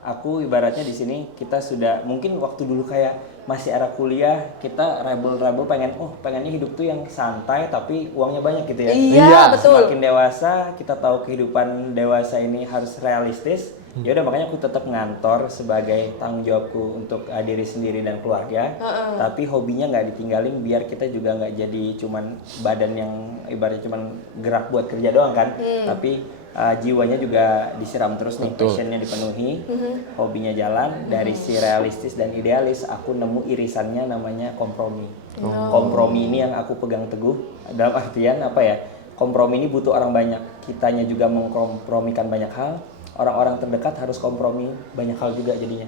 aku ibaratnya di sini kita sudah mungkin waktu dulu kayak masih era kuliah kita rebel pengennya hidup tuh yang santai tapi uangnya banyak gitu ya. Iya, Iya, betul. Semakin dewasa kita tahu kehidupan dewasa ini harus realistis. Ya udah makanya aku tetap ngantor sebagai tanggung jawabku untuk diri sendiri dan keluarga. Tapi hobinya nggak ditinggalin biar kita juga nggak jadi cuman badan yang ibaratnya cuman gerak buat kerja doang kan. Tapi jiwanya juga disiram terus nih, passionnya dipenuhi, hobinya jalan. Dari si realistis dan idealis aku nemu irisannya namanya kompromi. Kompromi ini yang aku pegang teguh dalam artian apa ya, kompromi ini butuh orang banyak, kitanya juga mengkompromikan banyak hal, orang-orang terdekat harus kompromi banyak hal juga jadinya.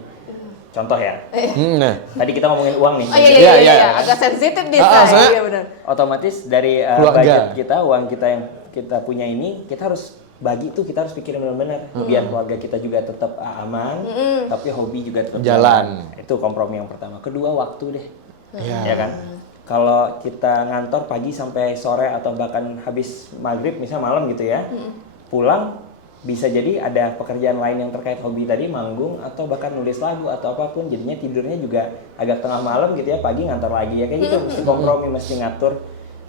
Contoh ya, Nah, tadi kita ngomongin uang nih. Oh iya, Iya, iya. agak sensitif nih soalnya- saya. Iya benar. Otomatis dari Keluarga. budget kita, uang kita yang kita punya ini, kita harus bagi tuh, kita harus pikirin benar-benar biar keluarga kita juga tetap aman, tapi hobi juga tetap Jalan. Itu kompromi yang pertama. Kedua, waktu deh, Iya. ya kan? Kalau kita ngantor pagi sampai sore atau bahkan habis maghrib, misalnya malam gitu ya, pulang bisa jadi ada pekerjaan lain yang terkait hobi tadi, manggung atau bahkan nulis lagu atau apapun, jadinya tidurnya juga agak tengah malam gitu ya, pagi ngantor lagi ya kayak gitu, mesti kompromi, mesti ngatur.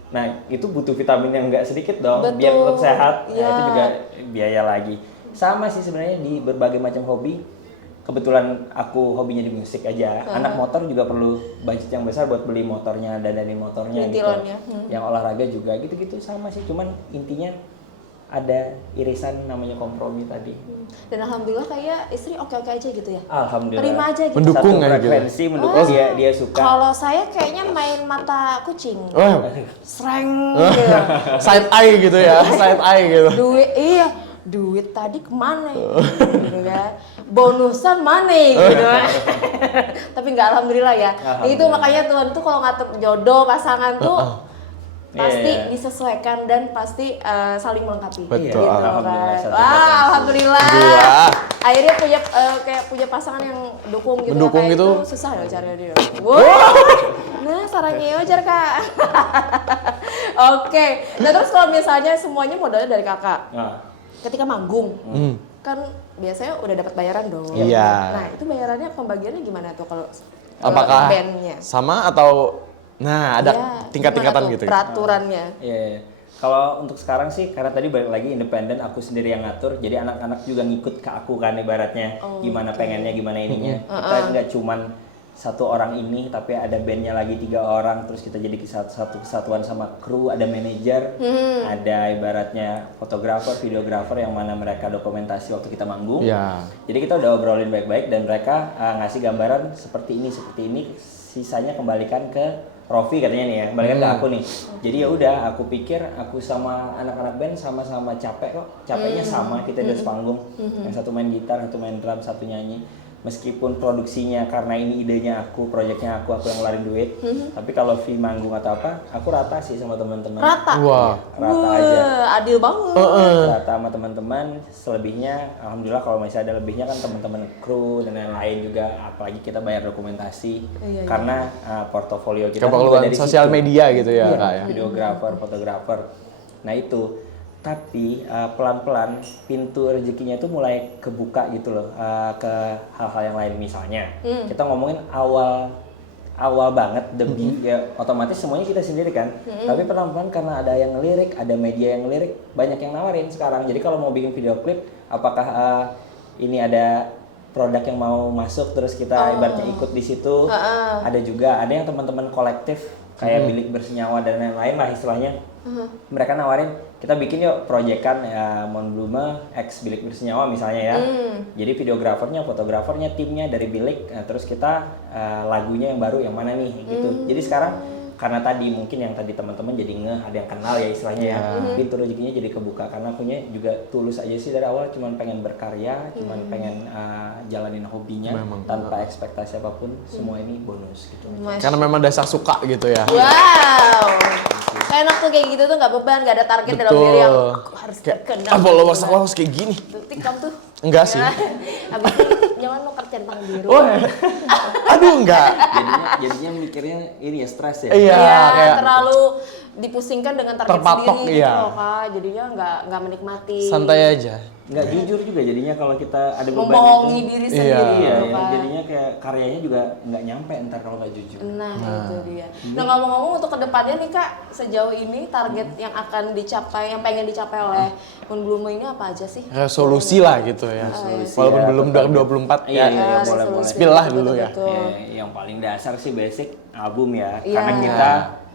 Nah itu butuh vitamin yang nggak sedikit dong, biar tetap sehat. Nah Iya. itu juga biaya lagi. Sama sih sebenarnya di berbagai macam hobi. Kebetulan aku hobinya di musik aja. Anak motor juga perlu budget yang besar buat beli motornya, dandanin motornya gitu. Perintilannya. Yang olahraga juga gitu-gitu sama sih. Cuman intinya ada irisan namanya kompromi tadi. Dan alhamdulillah kayak istri oke-oke aja gitu ya. Alhamdulillah. Terima aja gitu. Mendukung satu aja gitu. frekuensi, mendukung dia suka. Kalau saya kayaknya main mata kucing. Oh, Sreng gitu. side eye gitu ya, side eye gitu. Duit tadi kemana gitu kan. Bonusan mana gitu. Tapi nggak alhamdulillah ya. Itu makanya Tuhan tuh kalau ngatur jodoh pasangan tuh pasti disesuaikan dan pasti saling melengkapi. Betul. Gitu, Alhamdulillah, kan. satu Wah, frekuensi. alhamdulillah. Alhamdulillah. Akhirnya punya kayak punya pasangan yang dukung gitu. Mendukung kayak gitu. itu susah ya carinya dia. Wow. Nah, sarannya wajar Kak. Oke. Nah, terus kalau misalnya semuanya modalnya dari Kakak. Ketika manggung, kan biasanya udah dapat bayaran dong. Iya. Nah, itu bayarannya pembagiannya gimana tuh kalau Apakah bandnya? sama atau ada Ya, tingkat-tingkatan gimana tuh gitu? peraturannya. Iya. Kalau untuk sekarang sih karena tadi balik lagi independen, aku sendiri yang ngatur, jadi anak-anak juga ngikut ke aku kan ibaratnya gimana pengennya, gimana ininya. Kita nggak cuman satu orang ini, tapi ada bandnya lagi 3 orang, terus kita jadi satu kesatuan sama kru, ada manajer, ada ibaratnya fotografer, videografer yang mana mereka dokumentasi waktu kita manggung. Iya. Jadi kita udah obrolin baik-baik dan mereka ngasih gambaran seperti ini, sisanya kembalikan ke Rofi katanya nih ya, kembalikan ke aku nih. Jadi ya udah, aku pikir aku sama anak-anak band sama-sama capek kok, capeknya sama kita di atas panggung. Yang satu main gitar, satu main drum, satu nyanyi. Meskipun produksinya karena ini idenya aku, proyeknya aku yang ngeluarin duit. Tapi kalau fee manggung atau apa, aku rata sih sama teman-teman. Rata. Wah. Rata aja. Adil banget. Rata sama teman-teman. Selebihnya, alhamdulillah kalau masih ada lebihnya kan teman-teman kru dan lain-lain juga. Apalagi kita bayar dokumentasi. Karena portofolio kita kan juga Keperluan dari sosial situ. media gitu ya, Iya, Kak ya. videografer, fotografer. Nah itu. Tapi pelan-pelan pintu rezekinya itu mulai kebuka gitu loh ke hal-hal yang lain. Misalnya kita ngomongin awal banget debut ya otomatis semuanya kita sendiri kan. Tapi pelan-pelan karena ada yang ngelirik, ada media yang ngelirik, banyak yang nawarin sekarang. Jadi kalau mau bikin video klip, apakah ini ada produk yang mau masuk terus kita ibaratnya ikut di situ. Ada juga, ada yang teman-teman kolektif kayak Bilik Bersenyawa dan lain-lain lah istilahnya. Mereka nawarin kita bikin yuk proyekan ya Mon Blume X Bilik Bersenyawa misalnya ya. Jadi videografernya, fotografernya, timnya dari Bilik, terus kita lagunya yang baru yang mana nih gitu. Jadi sekarang karena tadi mungkin yang tadi teman-teman jadi ada yang kenal ya istilahnya ya. Pintu rezekinya jadi kebuka karena akunya juga tulus aja sih dari awal cuman pengen berkarya, cuman pengen jalanin hobinya tanpa ekspektasi apapun. Semua ini bonus gitu. Karena memang dasar suka gitu ya. Wow. Enak tuh kayak gitu tuh nggak beban, nggak ada target dalam diri yang "Aku harus terkenal. Followers kayak gini. Tikam tuh. Enggak sih. Habis itu jangan lo centang biru. Aduh, enggak. Jadinya mikirnya ini ya stres ya. Iya, kayak terlalu dipusingkan dengan target terpatok, sendiri iya. gitu loh Kak. Jadinya nggak menikmati. santai aja. Nggak jujur juga jadinya kalau kita ada beban Membohongi itu. diri Iya. sendiri Iya, gitu ya, kan. jadinya kayak karyanya juga nggak nyampe ntar kalau nggak jujur. Nah, itu dia. Nah, ngomong-ngomong untuk kedepannya nih Kak, sejauh ini target yang akan dicapai, yang pengen dicapai oleh Mon Blume ini apa aja sih? Resolusi lah gitu ya. Walaupun ya, belum tetap. 2024 Iya, ya. iya, boleh, boleh. Spill lah dulu ya. Betul. Yang paling dasar sih basic album ya. Iya. Karena kita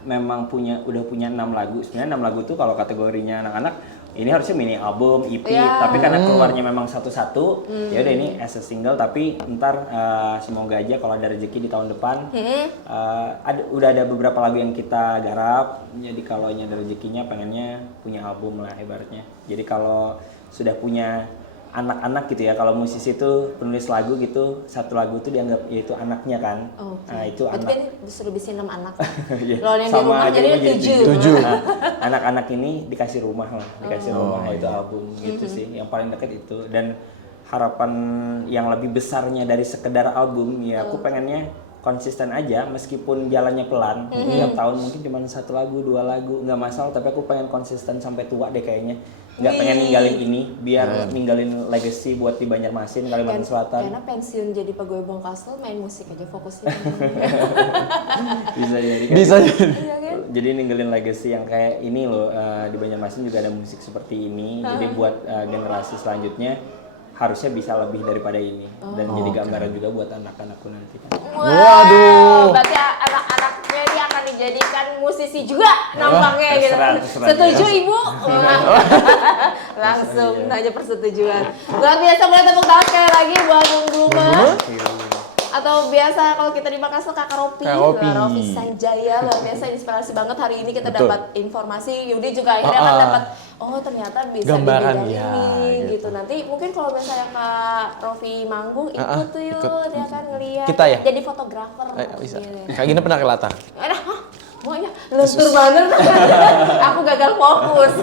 memang udah punya 6 lagu. Sebenarnya 6 lagu tuh kalau kategorinya anak-anak ini harusnya mini album, EP, Iya. tapi karena keluarnya memang satu-satu, ya udah ini as a single. Tapi ntar semoga aja kalau ada rezeki di tahun depan, udah ada beberapa lagu yang kita garap. Jadi kalau ada rezekinya pengennya punya album lah ibaratnya. Jadi kalau sudah punya anak-anak gitu ya, kalau musisi itu penulis lagu gitu, satu lagu itu dianggap yaitu anaknya kan. Nah itu Berarti anak. kan disuruh bikin 6 anak. Iya, Kalau yang di sama rumah aja jadi rumah 7. Nah, anak-anak ini dikasih rumah lah, dikasih rumah itu album gitu sih. Yang paling deket itu dan harapan yang lebih besarnya dari sekedar album ya aku pengennya konsisten aja meskipun jalannya pelan. Tiap tahun mungkin cuma 1 lagu, 2 lagu nggak masalah, tapi aku pengen konsisten sampai tua deh kayaknya. Nggak pengen ninggalin ini biar ninggalin legacy buat di Banjarmasin, Kalimantan Selatan. Karena pensiun jadi pegawai Bongkasel, main musik aja fokusnya. Bisa jadi kan? Bisa jadi. Iya kan? Jadi ninggalin legacy yang kayak ini loh, di Banjarmasin juga ada musik seperti ini. Jadi buat generasi selanjutnya harusnya bisa lebih daripada ini dan jadi gambaran juga buat anak-anakku nanti kan. Waduh. Berarti anak-anaknya ini akan dijadikan musisi juga nampaknya gitu. terserah. Setuju Ibu? Langsung nanya persetujuan. Luar biasa, boleh tepuk tangan sekali lagi buat Bung Bloomer. Atau biasa kalau kita di Makassar Kakak Ropi, Ropi Sanjaya, luar biasa inspirasi banget hari ini kita dapat informasi. Yudi juga akhirnya kan dapat ternyata bisa gambaran di bidang ya, ini gitu. Nanti mungkin kalau misalnya Kak Rofi manggung ikut tuh yuk, dia kan ngeliat. Kita ya? Jadi fotografer. Bisa. Gitu. Kayak gini pernah ke latar. Maunya lentur banget. Aku gagal fokus.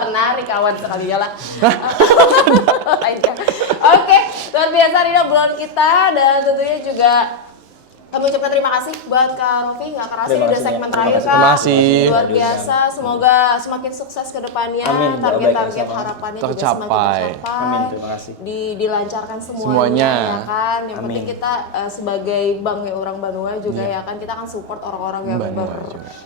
Penari kawan sekali ya lah. Oke, luar biasa Rina bulan kita dan tentunya juga kami ucapkan terima kasih buat Kak Rofi, nggak kerasa ini udah segmen terakhir Kak. Terima kasih. Luar biasa, semoga semakin sukses ke depannya. Amin. Target-target harapannya juga semakin tercapai. Amin, terima kasih. Dilancarkan semuanya, Semuanya. ya kan. Yang Amin. penting kita sebagai bank ya orang Banua juga ya kan, kita akan support orang-orang yang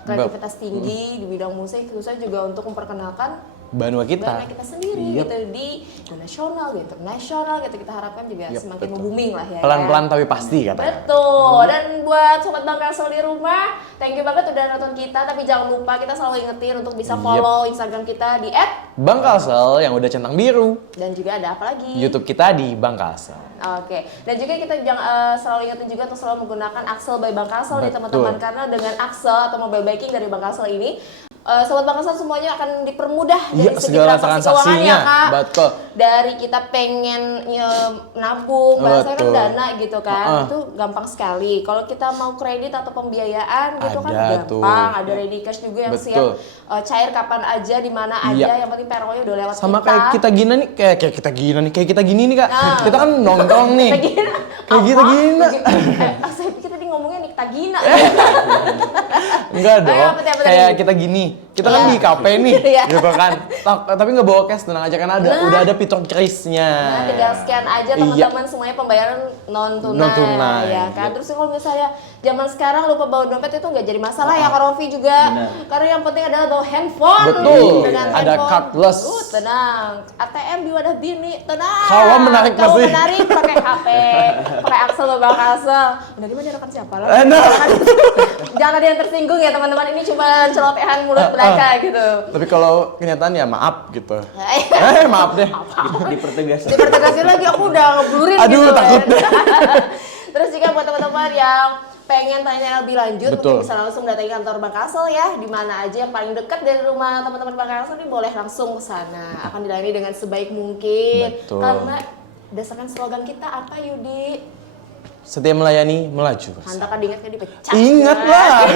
berkreativitas tinggi di bidang musik, khususnya juga untuk memperkenalkan Banua kita sendiri gitu di nasional, di internasional gitu, kita harapkan juga semakin booming lah ya. pelan-pelan tapi pasti katanya. Betul. Dan buat sobat Bang Kasel di rumah, thank you banget udah nonton kita, tapi jangan lupa kita selalu ingetin untuk bisa follow Instagram kita di Bang Kalsel yang udah centang biru. dan juga ada apa lagi? YouTube kita di Bang Kalsel. Oke, dan juga kita jangan selalu ingetin juga untuk selalu menggunakan Axel by Bang Kasel nih teman-teman, karena dengan Axel atau mobile banking dari Bang Kasel ini sobat Bang Kasel semuanya akan dipermudah dari segi segala transaksi keuangan ya Kak. Betul. Dari kita pengen nabung, bahasanya kan dana gitu kan, itu gampang sekali. Kalau kita mau kredit atau pembiayaan gitu kan gampang, ada ready cash juga yang siap cair kapan aja, di mana aja, yang penting peronya udah lewat Sama kita. kayak kita gini nih, kayak kita gini nih Kak. Kita kan nongkrong nih. Kayak kita gini. Saya pikir tadi ngomongnya Nikta Gina. Enggak dong. Apa Kayak kita gini. Kita kan di kafe nih, gitu kan. Tapi nggak bawa cash, tenang aja kan udah ada fitur krisnya. Nah, tinggal scan aja teman-teman, semuanya pembayaran non tunai, ya kan. Terus kalau misalnya zaman sekarang lupa bawa dompet itu nggak jadi masalah ya Kak Rofi juga. Karena yang penting adalah bawa handphone. Betul. Dengan Ada handphone, cardless. Tenang. ATM di wadah bini, tenang. Kalau menarik Kalau pasti. menarik pakai HP, pakai Axel Bang Axel. Udah gimana rekan siapa lah? Jangan ada yang tersinggung ya teman-teman, ini cuma celotehan mulut mereka gitu. Tapi kalau kenyataan ya maaf gitu. Maaf deh. Dipertegas. Dipertegasin lagi, aku udah ngeblurin Aduh, gitu. takut deh. Terus juga buat teman-teman yang pengen tanya lebih lanjut, Betul. mungkin bisa langsung datangi kantor Bang Kasel ya, di mana aja yang paling dekat dari rumah teman-teman Bang Kasel ini, boleh langsung ke sana. Akan dilayani dengan sebaik mungkin. Betul. Karena berdasarkan slogan kita apa Yudi? Setiap melayani melaju. Anda kan diingatkan dipecat. Ingat lah.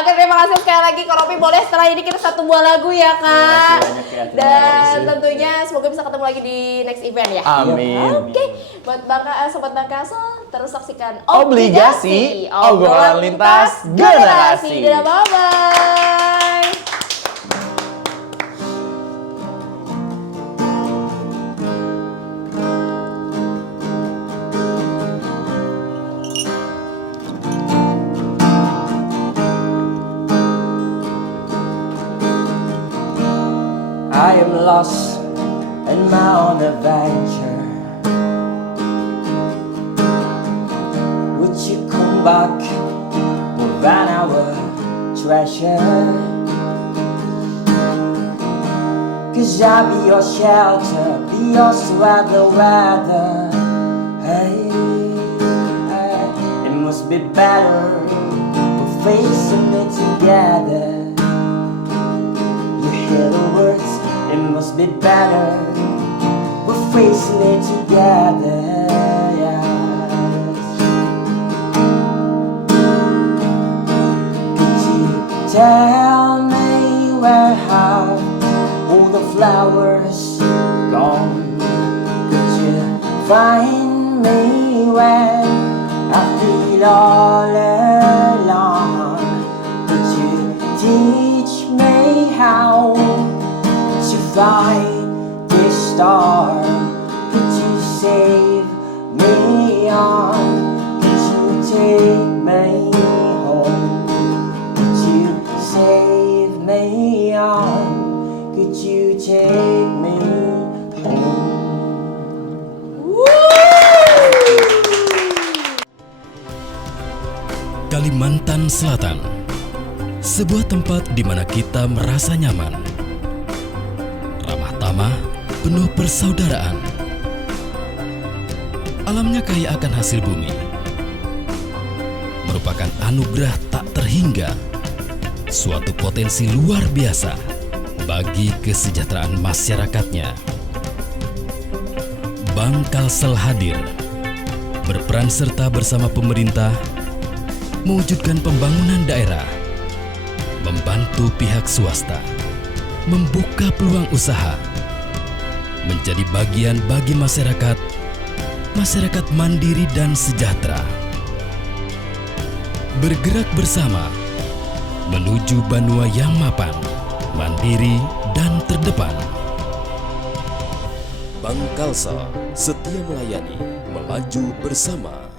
Oke, terima kasih sekali lagi Kak Ropi. Boleh setelah ini kita satu buah lagu ya Kak. Dan tentunya semoga bisa ketemu lagi di next event ya. Amin. Oke, buat sobat Bang Kasel, terus saksikan Obligasi, obrolan lintas generasi. Dadah, bye-bye. I am lost in my own adventure. Would you come back, move on our treasure? 'Cause I'll be your shelter, be your sweater weather. Hey, hey, it must be better, we're facing it together. You hear the words, it must be better, we're facing it together, yes. Could you tell me where have all the flowers gone? Could you find me when I feel all alone? Could you teach me how to fly this star? Could you save me on? Could you take me home? Could you save me on? Could you take me home? Kalimantan Selatan Sebuah tempat di mana kita merasa nyaman, ramah tamah, penuh persaudaraan. Alamnya kaya akan hasil bumi, merupakan anugerah tak terhingga, suatu potensi luar biasa bagi kesejahteraan masyarakatnya. Bank Kalsel hadir, berperan serta bersama pemerintah, mewujudkan pembangunan daerah, membantu pihak swasta, membuka peluang usaha, menjadi bagian bagi masyarakat mandiri dan sejahtera. Bergerak bersama menuju Banua yang mapan, mandiri dan terdepan. Bank Kalsel setia melayani, melaju bersama.